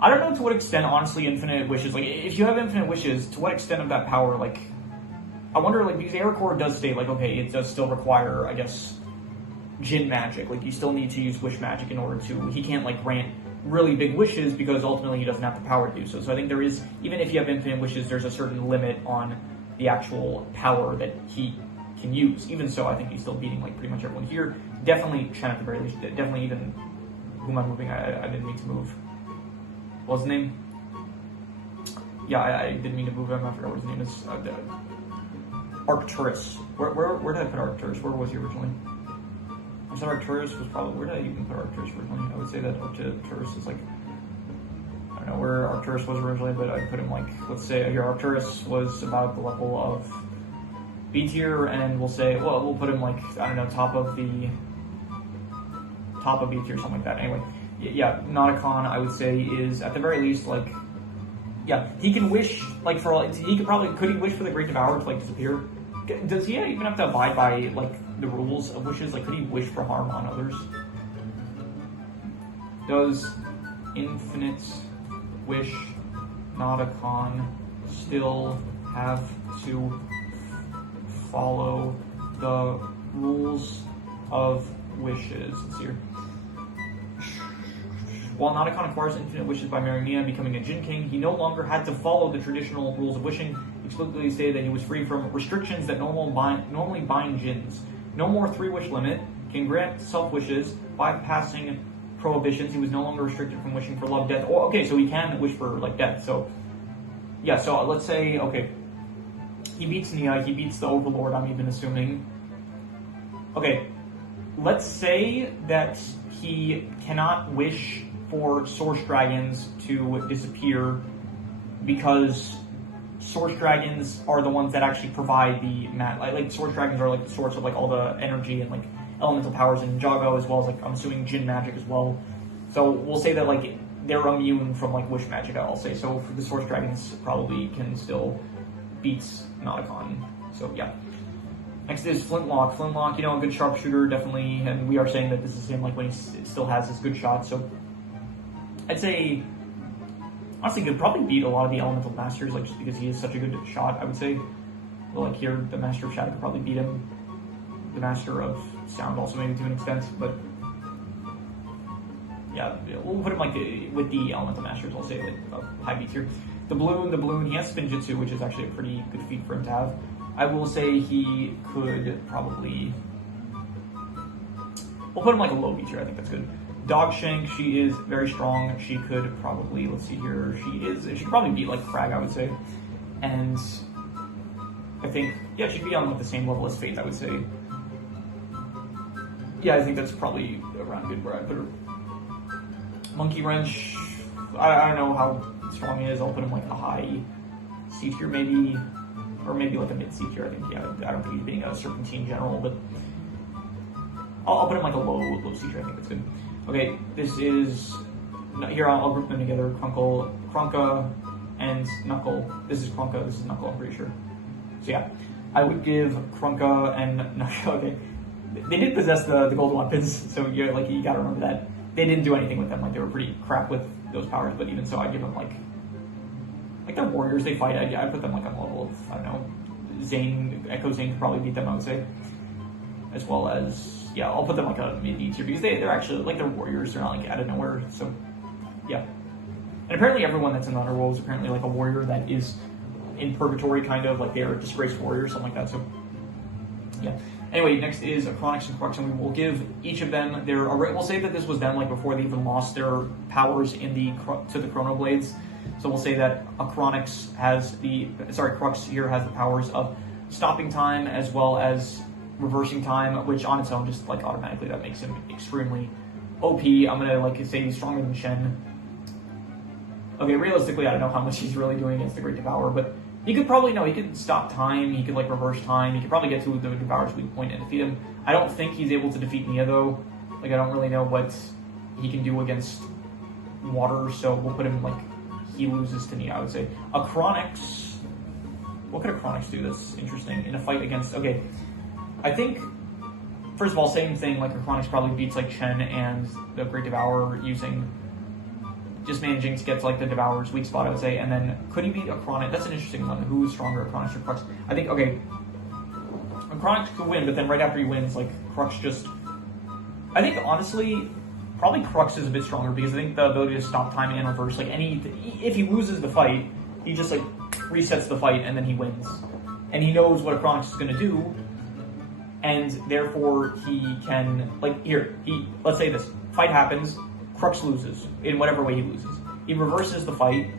I don't know to what extent, honestly, infinite wishes, like, if you have infinite wishes, to what extent of that power, like, I wonder, like, because Aircore does state, like, okay, it does still require, I guess, Jin magic, like, you still need to use wish magic in order to, he can't, like, grant really big wishes because ultimately he doesn't have the power to do so. So I think there is, even if you have infinite wishes, there's a certain limit on the actual power that he can use. Even so, I think he's still beating like pretty much everyone here. Definitely Chen at the very least. Definitely even, who am I moving? I didn't mean to move. What's his name? Yeah, I didn't mean to move him. I forgot what his name is. Arcturus. Where did I put Arcturus? Where was he originally? I said Arcturus was probably, where did I even put Arcturus originally? I would say that Arcturus is like, I don't know where Arcturus was originally, but I put him like, let's say here Arcturus was about the level of B tier, and we'll say, well, we'll put him like, I don't know, top of B tier, something like that. Anyway, yeah, Nauticon I would say is at the very least like Yeah, he can wish, like, could he wish for the Great Devourer to, like, disappear? Does he even have to abide by, like, the rules of wishes? Like, could he wish for harm on others? Does Infinite Wish Nauticon still have to follow the rules of wishes? Let's see here. While Nauticon acquires infinite wishes by marrying Nia and becoming a Jinn King, he no longer had to follow the traditional rules of wishing, explicitly stated that he was free from restrictions that normally bind Jinns. No more 3-wish limit, can grant self-wishes, bypassing prohibitions. He was no longer restricted from wishing for love, death, or, okay, so he can wish for, like, death. So, yeah, so let's say, okay, he beats Nia, he beats the Overlord, I'm even assuming. Okay, let's say that he cannot wish for Source Dragons to disappear because Source Dragons are the ones that actually provide the like Source Dragons are like the source of like all the energy and like elemental powers in Ninjago, as well as like I'm assuming Jinn magic as well. So we'll say that like they're immune from like wish magic, I'll say. So for the Source Dragons probably can still beat Nauticon. So yeah. Next is Flintlock. Flintlock, you know, a good sharpshooter, definitely, and we are saying that this is him like when he still has his good shot. So I'd say, honestly, could probably beat a lot of the Elemental Masters, like just because he is such a good shot, I would say. Well, like here, the Master of Shadow could probably beat him. The Master of Sound also maybe to an extent, but yeah, we'll put him like with the Elemental Masters, I'll say like high beats here. The Balloon, he has Spin Jutsu, which is actually a pretty good feat for him to have. I will say he could probably, we'll put him like a low beat here, I think that's good. Dogshank, she is very strong. She could probably, let's see here, she could probably beat like Frag, I would say. And I think, yeah, she'd be on like the same level as Fate, I would say. Yeah, I think that's probably around good where I put her. Monkey Wrench, I don't know how strong he is. I'll put him like a high C tier maybe, or maybe like a mid C tier, I think. Yeah, I don't think he's being a Serpentine General, but I'll put him like a low C tier, I think that's good. Okay, this is, here I'll group them together, Krunka, and Knuckle. This is Krunka, this is Knuckle, I'm pretty sure. So yeah, I would give Krunka and Knuckle, okay. They did possess the golden weapons, so you gotta remember that. They didn't do anything with them, like they were pretty crap with those powers, but even so, I'd give them like they're warriors, they fight, I'd put them like on the level of, I don't know, Zane, Echo Zane could probably beat them, I would say. As well as, yeah, I'll put them like a mid-D tier because they're actually, like, they're warriors, they're not like out of nowhere, so, yeah. And apparently everyone that's in the Underworld is apparently like a warrior that is in purgatory, kind of, like they're a disgraced warrior, something like that, so, yeah. Anyway, next is Acronix and Crux, and we will give each of them their, we'll say that this was them like before they even lost their powers in to the Chronoblades. So we'll say that Acronix has Crux here has the powers of stopping time as well as reversing time, which on its own just like automatically that makes him extremely OP. I'm gonna like say he's stronger than Shen. Okay, realistically I don't know how much he's really doing against the Great Devourer, but he could probably, he could stop time, he could like reverse time, he could probably get to the Devourer's weak point and defeat him. I don't think he's able to defeat Nia though. Like I don't really know what he can do against water, so we'll put him like, he loses to Nia, I would say. Acronix, what could Acronix do that's interesting in a fight against, okay, I think, first of all, same thing, like Acronix probably beats like Chen and the Great Devourer using, just managing to get to like the Devourer's weak spot, I would say, and then could he beat Acronix? That's an interesting one. Who's stronger, Acronix or Crux? I think, okay, Acronix could win, but then right after he wins, like Crux just, I think honestly, probably Crux is a bit stronger because I think the ability to stop time and reverse, like if he loses the fight, he just like resets the fight and then he wins. And he knows what Acronix is going to do, and therefore he can, like here, let's say this, fight happens, Crux loses, in whatever way he loses. He reverses the fight,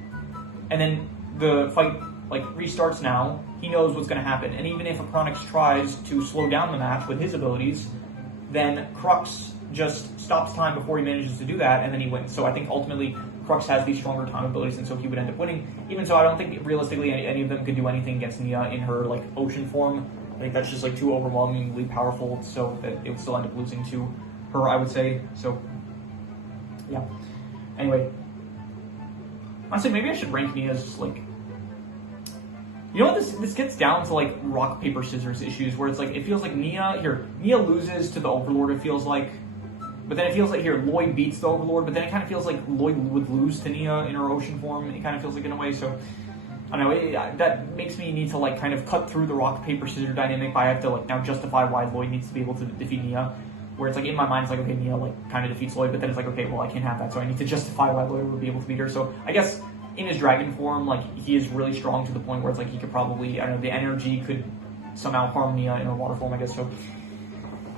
and then the fight like restarts now, he knows what's going to happen. And even if Acronix tries to slow down the match with his abilities, then Crux just stops time before he manages to do that, and then he wins. So I think ultimately Crux has these stronger time abilities, and so he would end up winning. Even so, I don't think realistically any of them could do anything against Nia in her like ocean form. I think that's just like too overwhelmingly powerful, so that it would still end up losing to her, I would say. So yeah. Anyway, Honestly, maybe I should rank Nia as just like, you know what, this gets down to like rock, paper, scissors issues where it's like, it feels like Nia loses to the Overlord, it feels like, but then it feels like here, Lloyd beats the Overlord, but then it kind of feels like Lloyd would lose to Nia in her ocean form, it kind of feels like in a way, so, I don't know, that makes me need to like kind of cut through the rock, paper, scissors dynamic, but I have to like now justify why Lloyd needs to be able to defeat Nia, where it's like in my mind, it's like, okay, Nia like kind of defeats Lloyd, but then it's like, okay, well, I can't have that, so I need to justify why Lloyd would be able to beat her, so I guess in his dragon form, like, he is really strong to the point where it's like he could probably, I don't know, the energy could somehow harm Nia in her water form, I guess, so.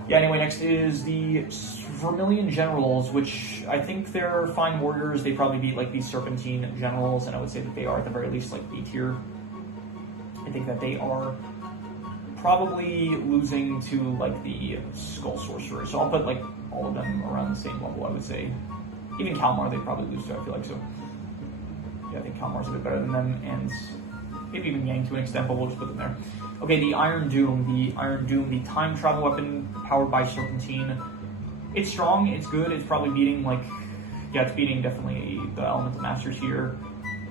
Yeah, anyway, next is the Vermilion Generals, which I think they're fine warriors. They probably beat, like, these Serpentine Generals, and I would say that they are, at the very least, like, B tier. I think that they are probably losing to, like, the Skull Sorcerer, so I'll put, like, all of them around the same level, I would say. Even Kalmar, they probably lose to, I feel like, so. Yeah, I think Kalmar's a bit better than them, and maybe even Yang to an extent, but we'll just put them there. Okay, the Iron Doom, the time travel weapon powered by Serpentine. It's strong, it's good, it's probably beating, like, yeah, it's beating definitely the Elemental Masters here.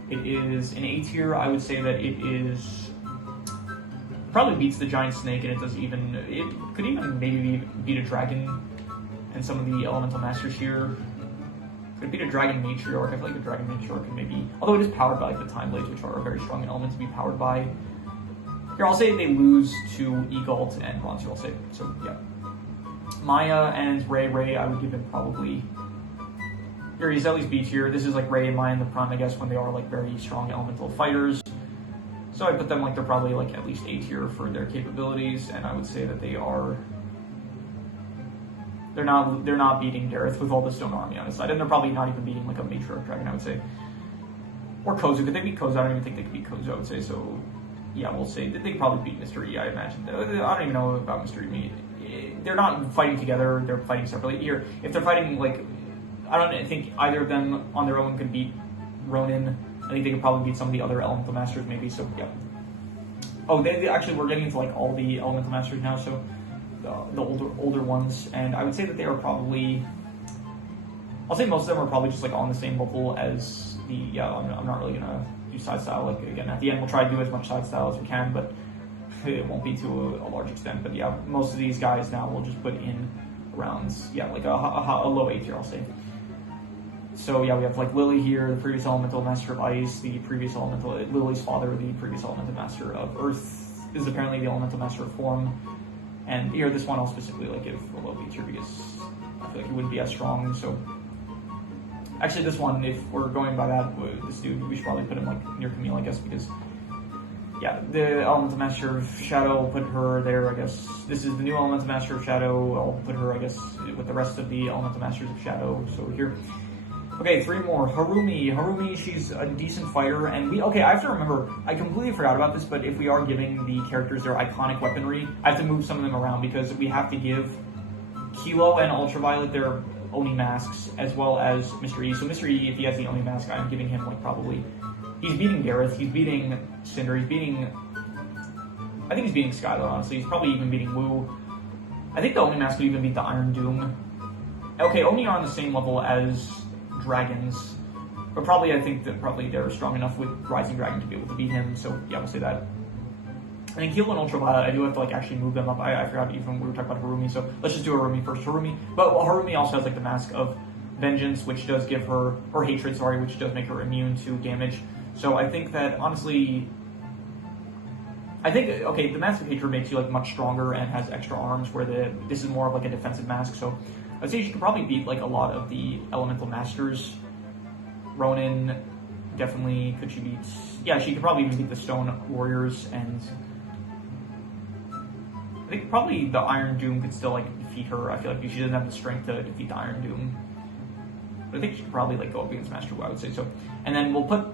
It is an A tier, I would say that it is, probably beats the Giant Snake, and it could even maybe beat a Dragon and some of the Elemental Masters here. Could beat a Dragon Matriarch. I feel like a Dragon Matriarch could maybe, although it is powered by like the Time Blades, which are a very strong element to be powered by. Here, I'll say they lose to Egalt and Bronzer, I'll say. So, yeah. Maya and Ray, I would give him probably, here, he's at least B tier. This is like Ray and Maya in the prime, I guess, when they are like very strong elemental fighters. So I put them like, they're probably like at least A tier for their capabilities, and I would say that they are, they're not beating Dareth with all the Stone Army on his side, and they're probably not even beating like a Matriarch Dragon, I would say. Or Kozu. Could they beat Kozu? I don't even think they could beat Kozu, I would say. So, yeah, we'll say that they probably beat Mr. E, I imagine. I don't even know about Mr. E. They're not fighting together, they're fighting separately. Here, if they're fighting, like, I don't think either of them on their own could beat Ronin. I think they could probably beat some of the other Elemental Masters, maybe, so, yeah. Oh, they actually, we're getting into, like, all the Elemental Masters now, so the older ones, and I would say that they are probably, I'll say most of them are probably just, like, on the same level as the, yeah, I'm not really gonna do side style, like, again, at the end, we'll try to do as much side style as we can, but it won't be to a large extent, but yeah, most of these guys now we'll just put in around, yeah, like a low A tier, I'll say. So yeah, we have like Lily here, the previous Elemental Master of Ice, the previous Elemental, Lily's father, the previous Elemental Master of Earth, is apparently the Elemental Master of Form, and here, this one I'll specifically like give a low B tier because I feel like he wouldn't be as strong, so. Actually, this one, if we're going by that, this dude, we should probably put him like near Camille, I guess, because yeah, the Elemental Master of Shadow, I'll put her there, I guess. This is the new Elemental Master of Shadow, I'll put her, I guess, with the rest of the Elemental Masters of Shadow, so here. Okay, 3 more. Harumi, she's a decent fighter, and I have to remember, I completely forgot about this, but if we are giving the characters their iconic weaponry, I have to move some of them around, because we have to give Kilo and Ultraviolet their Oni masks, as well as Mr. E. So Mr. E, if he has the Oni mask, I'm giving him, like, probably, he's beating Gareth, he's beating Cinder, I think he's beating Skylar, honestly, he's probably even beating Wu. I think the Oni mask would even beat the Iron Doom. Okay, Oni are on the same level as Dragons, but probably I think that they're strong enough with Rising Dragon to be able to beat him, so yeah, we'll say that. And then Kilo and Ultraviolet, I do have to like actually move them up. I forgot even we were talking about Harumi, so let's just do Harumi first. But Harumi also has like the Mask of Vengeance, which does give her, or Hatred, sorry, which does make her immune to damage. So I think that honestly, okay, the Mask of Hatred makes you like much stronger and has extra arms, where this is more of like a defensive mask, so I'd say she could probably beat like a lot of the Elemental Masters. Ronin, definitely, could she beat, yeah, she could probably even beat the Stone Warriors, and I think probably the Iron Doom could still like defeat her. I feel like she doesn't have the strength to defeat the Iron Doom, but I think she could probably like go up against Master Wu, I would say so. And then we'll put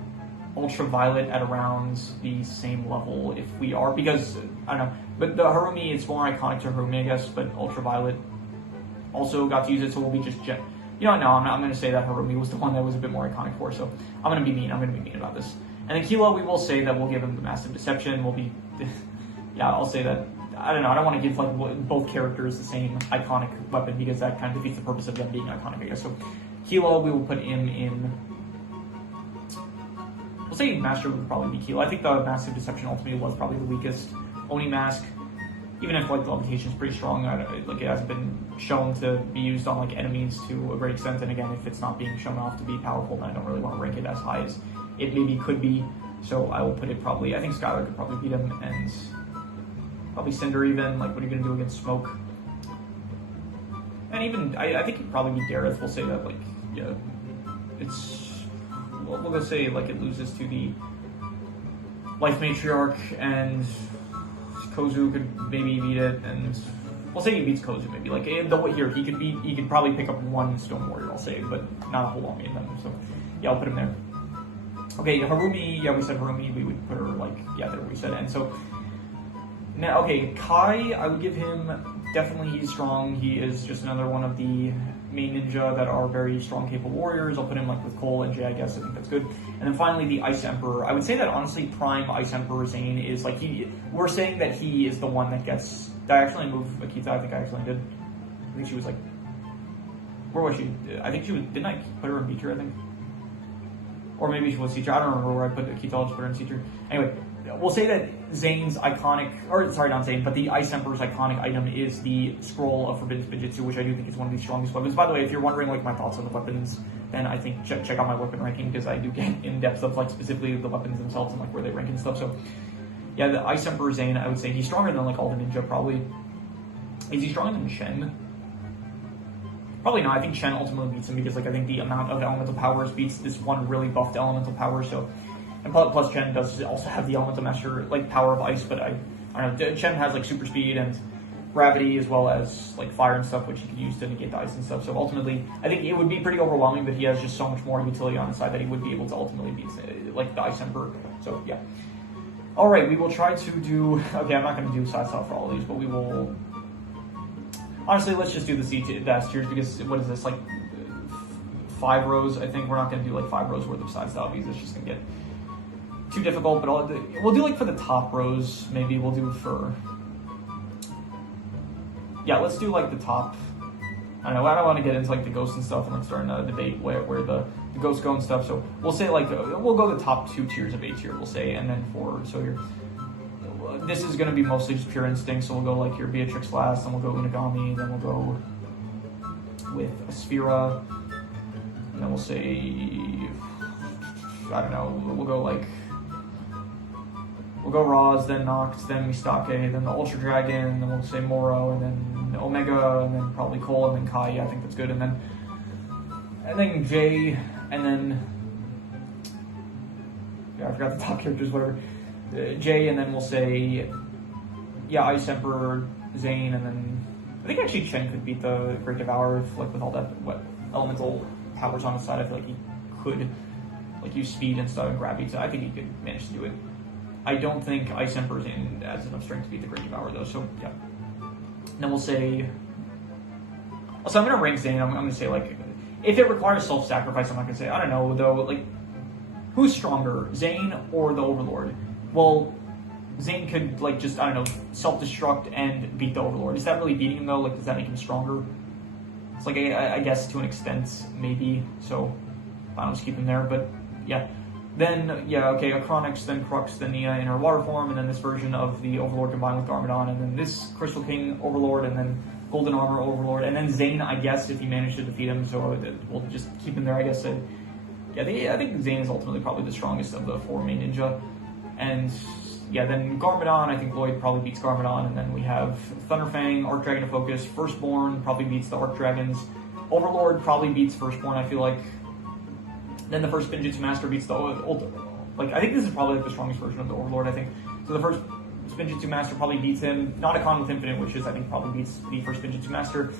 Ultraviolet at around the same level if we are, because, I don't know, but the Harumi, it's more iconic to Harumi, I guess, but Ultraviolet also got to use it, so we'll be just, you know, no, I'm going to say that Harumi was the one that was a bit more iconic for, so I'm going to be mean about this. And then Kilo, we will say that we'll give him the Massive Deception, yeah, I'll say that, I don't know, I don't want to give, like, both characters the same iconic weapon, because that kind of defeats the purpose of them being iconic, I guess, so Kilo, we will put him in, we'll say Master would probably be Keel. I think the Massive Deception ultimately was probably the weakest. Oni Mask, even if like the levitation is pretty strong, like it hasn't been shown to be used on like enemies to a great extent. And again, if it's not being shown off to be powerful, then I don't really want to rank it as high as it maybe could be. So I will put it probably, I think Skylar could probably beat him, and probably Cinder even. Like, what are you going to do against Smoke? And even, I think he'd probably beat Dareth. We'll say that, like, yeah, it's, we'll go say, like, it loses to the Life Matriarch, and Kozu could maybe beat it, and we'll say he beats Kozu maybe. Like, here, he could probably pick up one Stone Warrior, I'll say, but not a whole lot of them. So, yeah, I'll put him there. Okay, Harumi, yeah, we said Harumi, we would put her, like, yeah, there we said, and so, now, okay, Kai, I would give him, definitely he's strong, he is just another one of the main ninja that are very strong, capable warriors. I'll put him, like, with Cole and Jay, I guess, I think that's good. And then finally, the Ice Emperor. I would say that, honestly, Prime Ice Emperor Zane is, like, we're saying that he is the one that gets, did I actually move Akita? I think I actually did. I think she was, like, where was she? I think she was, didn't I put her in B tier, I think? Or maybe she was C tier. I don't remember where I put Akita, I'll just put her in C tier. Anyway, we'll say that Zane's iconic, or sorry, not Zane, but the Ice Emperor's iconic item is the Scroll of Forbidden Spinjitzu, which I do think is one of the strongest weapons. By the way, if you're wondering like my thoughts on the weapons, then I think check out my weapon ranking, because I do get in depth of like specifically the weapons themselves and like where they rank and stuff. So yeah, the Ice Emperor Zane, I would say he's stronger than like all the ninja probably. Is he stronger than Shen? Probably not. I think Shen ultimately beats him, because like I think the amount of elemental powers beats this one really buffed elemental power. So, and plus Chen does also have the elemental master like power of ice, but I don't know. Chen has like super speed and gravity as well as like fire and stuff, which he could use to negate the ice and stuff. So ultimately, I think it would be pretty overwhelming, but he has just so much more utility on his side that he would be able to ultimately beat like the Ice Emperor. So yeah. All right, we will try to do. Okay, I'm not going to do side stuff for all of these, but we will. Honestly, let's just do the S tiers, because what is this, like 5 rows? I think we're not going to do like 5 rows worth of side style, because it's just going to get too difficult. But we'll do like for the top rows, maybe we'll do for, yeah, let's do like the top. I don't know, I don't want to get into like the ghosts and stuff and like starting a debate where the ghosts go and stuff. So we'll say like, we'll go the top 2 tiers of A tier, we'll say, and then so here. This is going to be mostly just pure instinct, so we'll go like your Beatrix last, then we'll go Unagami, then we'll go with Aspira, and then we'll say, I don't know, we'll go Roz, then Nox, then Mistake, then the Ultra Dragon, then we'll say Moro, and then Omega, and then probably Cole, and then Kai. Yeah, I think that's good, and then Jay, and then, yeah, I forgot the top characters, whatever. Jay, and then we'll say, yeah, Ice Emperor, Zane, and then I think actually Chen could beat the Great Devourer like with all that elemental powers on his side. I feel like he could like use speed and stuff and gravity, so I think he could manage to do it. I don't think Ice Emperor Zane has enough strength to beat the Great Devourer though, so yeah. And then we'll say, also I'm gonna rank Zane. I'm gonna say like, if it requires self-sacrifice, I'm not gonna say, I don't know though, like who's stronger, Zane or the Overlord? Well, Zane could, like, just, I don't know, self-destruct and beat the Overlord. Is that really beating him, though? Like, does that make him stronger? It's like, I guess, to an extent, maybe. So, I'll just keep him there. But, yeah. Then, yeah, okay, Acronix, then Crux, then Nia in her water form, and then this version of the Overlord combined with Garmadon, and then this Crystal King Overlord, and then Golden Armor Overlord, and then Zane, I guess, if he managed to defeat him. So, we'll just keep him there, I guess. Yeah, I think Zane is ultimately probably the strongest of the 4 main ninja. And yeah, then Garmadon, I think Lloyd probably beats Garmadon, and then we have Thunderfang, Arc Dragon of Focus, Firstborn probably beats the Arc Dragons, Overlord probably beats Firstborn, I feel like. Then the first Spinjitzu Master beats the like, I think this is probably like the strongest version of the Overlord, I think. So the first Spinjitzu Master probably beats him, Nauticon with Infinite Wishes, I think probably beats the first Spinjitzu Master.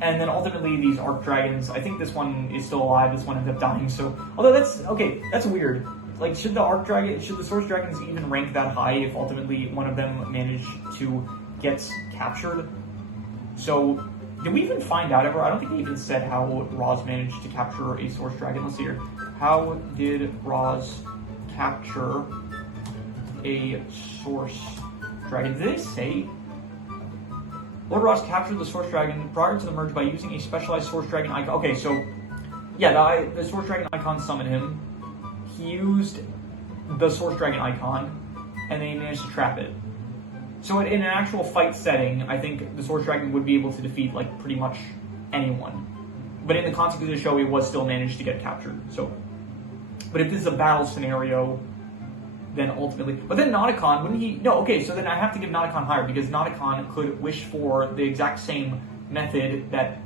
And then ultimately these Arc Dragons, I think this one is still alive, this one ended up dying, so, although that's weird. Like, should the Source Dragons even rank that high if ultimately one of them managed to get captured? So, did we even find out ever? I don't think they even said how Roz managed to capture a Source Dragon. Let's see here. How did Roz capture a Source Dragon? Did they say? Lord Roz captured the Source Dragon prior to the merge by using a specialized Source Dragon icon. Okay, so, yeah, the Source Dragon icon summoned him. He used the Source Dragon icon, and they managed to trap it. So in an actual fight setting, I think the Source Dragon would be able to defeat like pretty much anyone. But in the context of the show, it was still managed to get captured. So, but if this is a battle scenario, then ultimately, but then Nauticon, wouldn't he? No, okay. So then I have to give Nauticon higher because Nauticon could wish for the exact same method that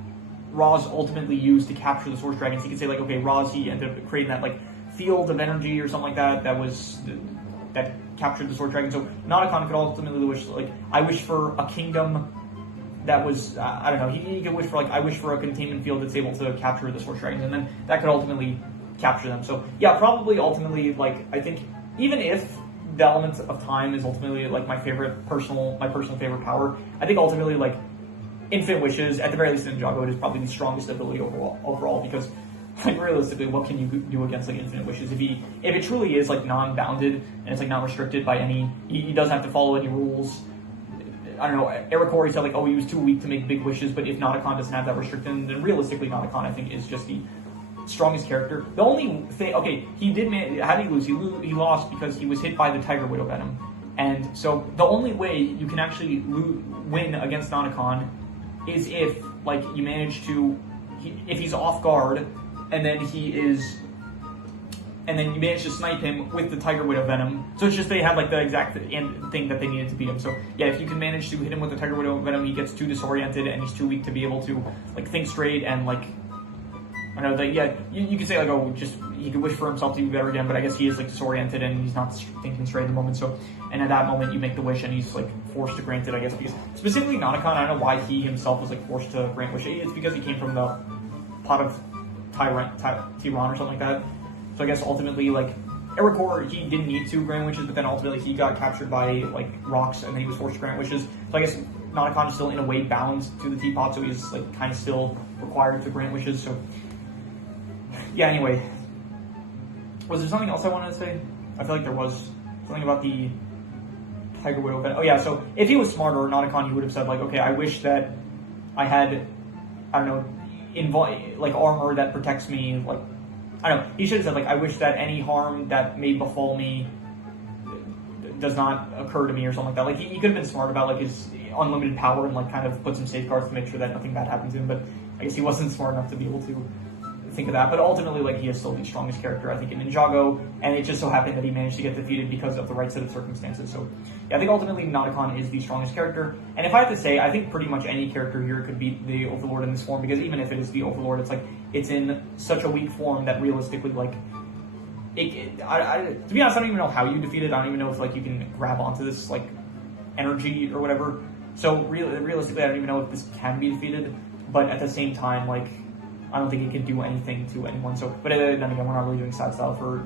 Roz ultimately used to capture the Source Dragons. He could say like, okay, Roz, he ended up creating that like field of energy or something like that that captured the Source Dragon. So Nauticon could ultimately wish like, I wish for a kingdom that was I don't know. He could wish for like, I wish for a containment field that's able to capture the Source Dragons, and then that could ultimately capture them. So yeah, probably ultimately like I think even if the element of time is ultimately like my personal favorite power, I think ultimately like Infinite Wishes, at the very least in Ninjago, it is probably the strongest ability overall because like realistically, what can you do against like Infinite Wishes? If it truly is like non-bounded and it's like not restricted by any, he doesn't have to follow any rules. I don't know, Eric Horry said like, oh, he was too weak to make big wishes, but if Nauticon doesn't have that restriction, then realistically Nauticon I think is just the strongest character. The only thing, okay, how did he lose? He lost because he was hit by the Tiger Widow Venom. And so the only way you can actually win against Nauticon is if like you manage to, if he's off guard, and then you manage to snipe him with the Tiger Widow Venom. So it's just they had like the exact thing that they needed to beat him. So yeah, if you can manage to hit him with the Tiger Widow Venom, he gets too disoriented and he's too weak to be able to like think straight and like, I know that, yeah, you could say like, oh, just he could wish for himself to be better again, but I guess he is like disoriented and he's not thinking straight at the moment. So, and at that moment you make the wish and he's like forced to grant it, I guess, because specifically Nauticon, I don't know why he himself was like forced to grant wish. It's because he came from the pot of Tyron or something like that. So I guess ultimately like Eric Horror, he didn't need to grant wishes, but then ultimately he got captured by like rocks and then he was forced to grant wishes. So I guess Nauticon is still in a way bound to the teapot, so he's like kind of still required to grant wishes. So yeah, anyway. Was there something else I wanted to say? I feel like there was something about the Tiger Widow event. Oh yeah, so if he was smarter, Nauticon, he would have said like, okay, I wish that I had, I don't know, like armor that protects me, like, I don't know, he should have said like, I wish that any harm that may befall me does not occur to me or something like that. Like he could have been smart about like his unlimited power and like kind of put some safeguards to make sure that nothing bad happens to him, but I guess he wasn't smart enough to be able to think of that. But ultimately, like, he is still the strongest character, I think, in Ninjago, and it just so happened that he managed to get defeated because of the right set of circumstances. So yeah, I think ultimately Nauticon is the strongest character, and if I have to say, I think pretty much any character here could beat the Overlord in this form, because even if it is the Overlord, it's like, it's in such a weak form that realistically, like, to be honest, I don't even know how you defeat it. I don't even know if like you can grab onto this like energy or whatever. So realistically, I don't even know if this can be defeated. But at the same time, like, I don't think it can do anything to anyone. So, but then again, we're not really doing side style for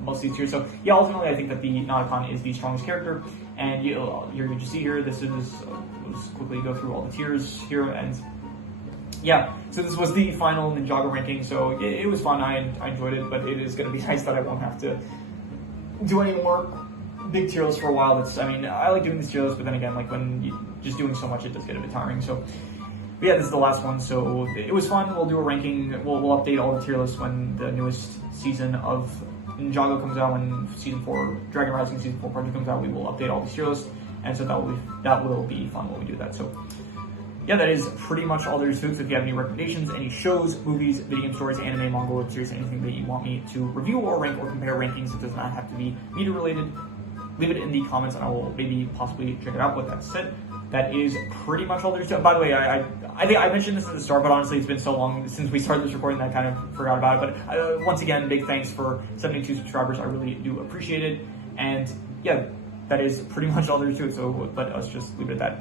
most of these tiers. So yeah, ultimately, I think that the Nauticon is the strongest character. And you just see here, this is, let's quickly go through all the tiers here, and yeah, so this was the final Ninjago ranking. So it was fun. I enjoyed it, but it is going to be nice that I won't have to do any more big tier lists for a while. I mean, I like doing these tier lists, but then again, like when you're just doing so much, it does get a bit tiring. So but yeah, this is the last one. So it was fun. We'll do a ranking. We'll update all the tier lists when the newest season of Ninjago comes out. When season 4, Dragon Rising season 4 project comes out, we will update all the tier lists, and so that will be fun when we do that. So yeah, that is pretty much all there is to it. So if you have any recommendations, any shows, movies, video game stories, anime, manga, web series, anything that you want me to review or rank or compare rankings, it does not have to be media related, leave it in the comments and I will maybe possibly check it out. With that said, that is pretty much all there is to it. By the way, I think I mentioned this at the start, but honestly, it's been so long since we started this recording that I kind of forgot about it. But once again, big thanks for 72 subscribers. I really do appreciate it. And yeah, that is pretty much all there is to it. So let us just leave it at that.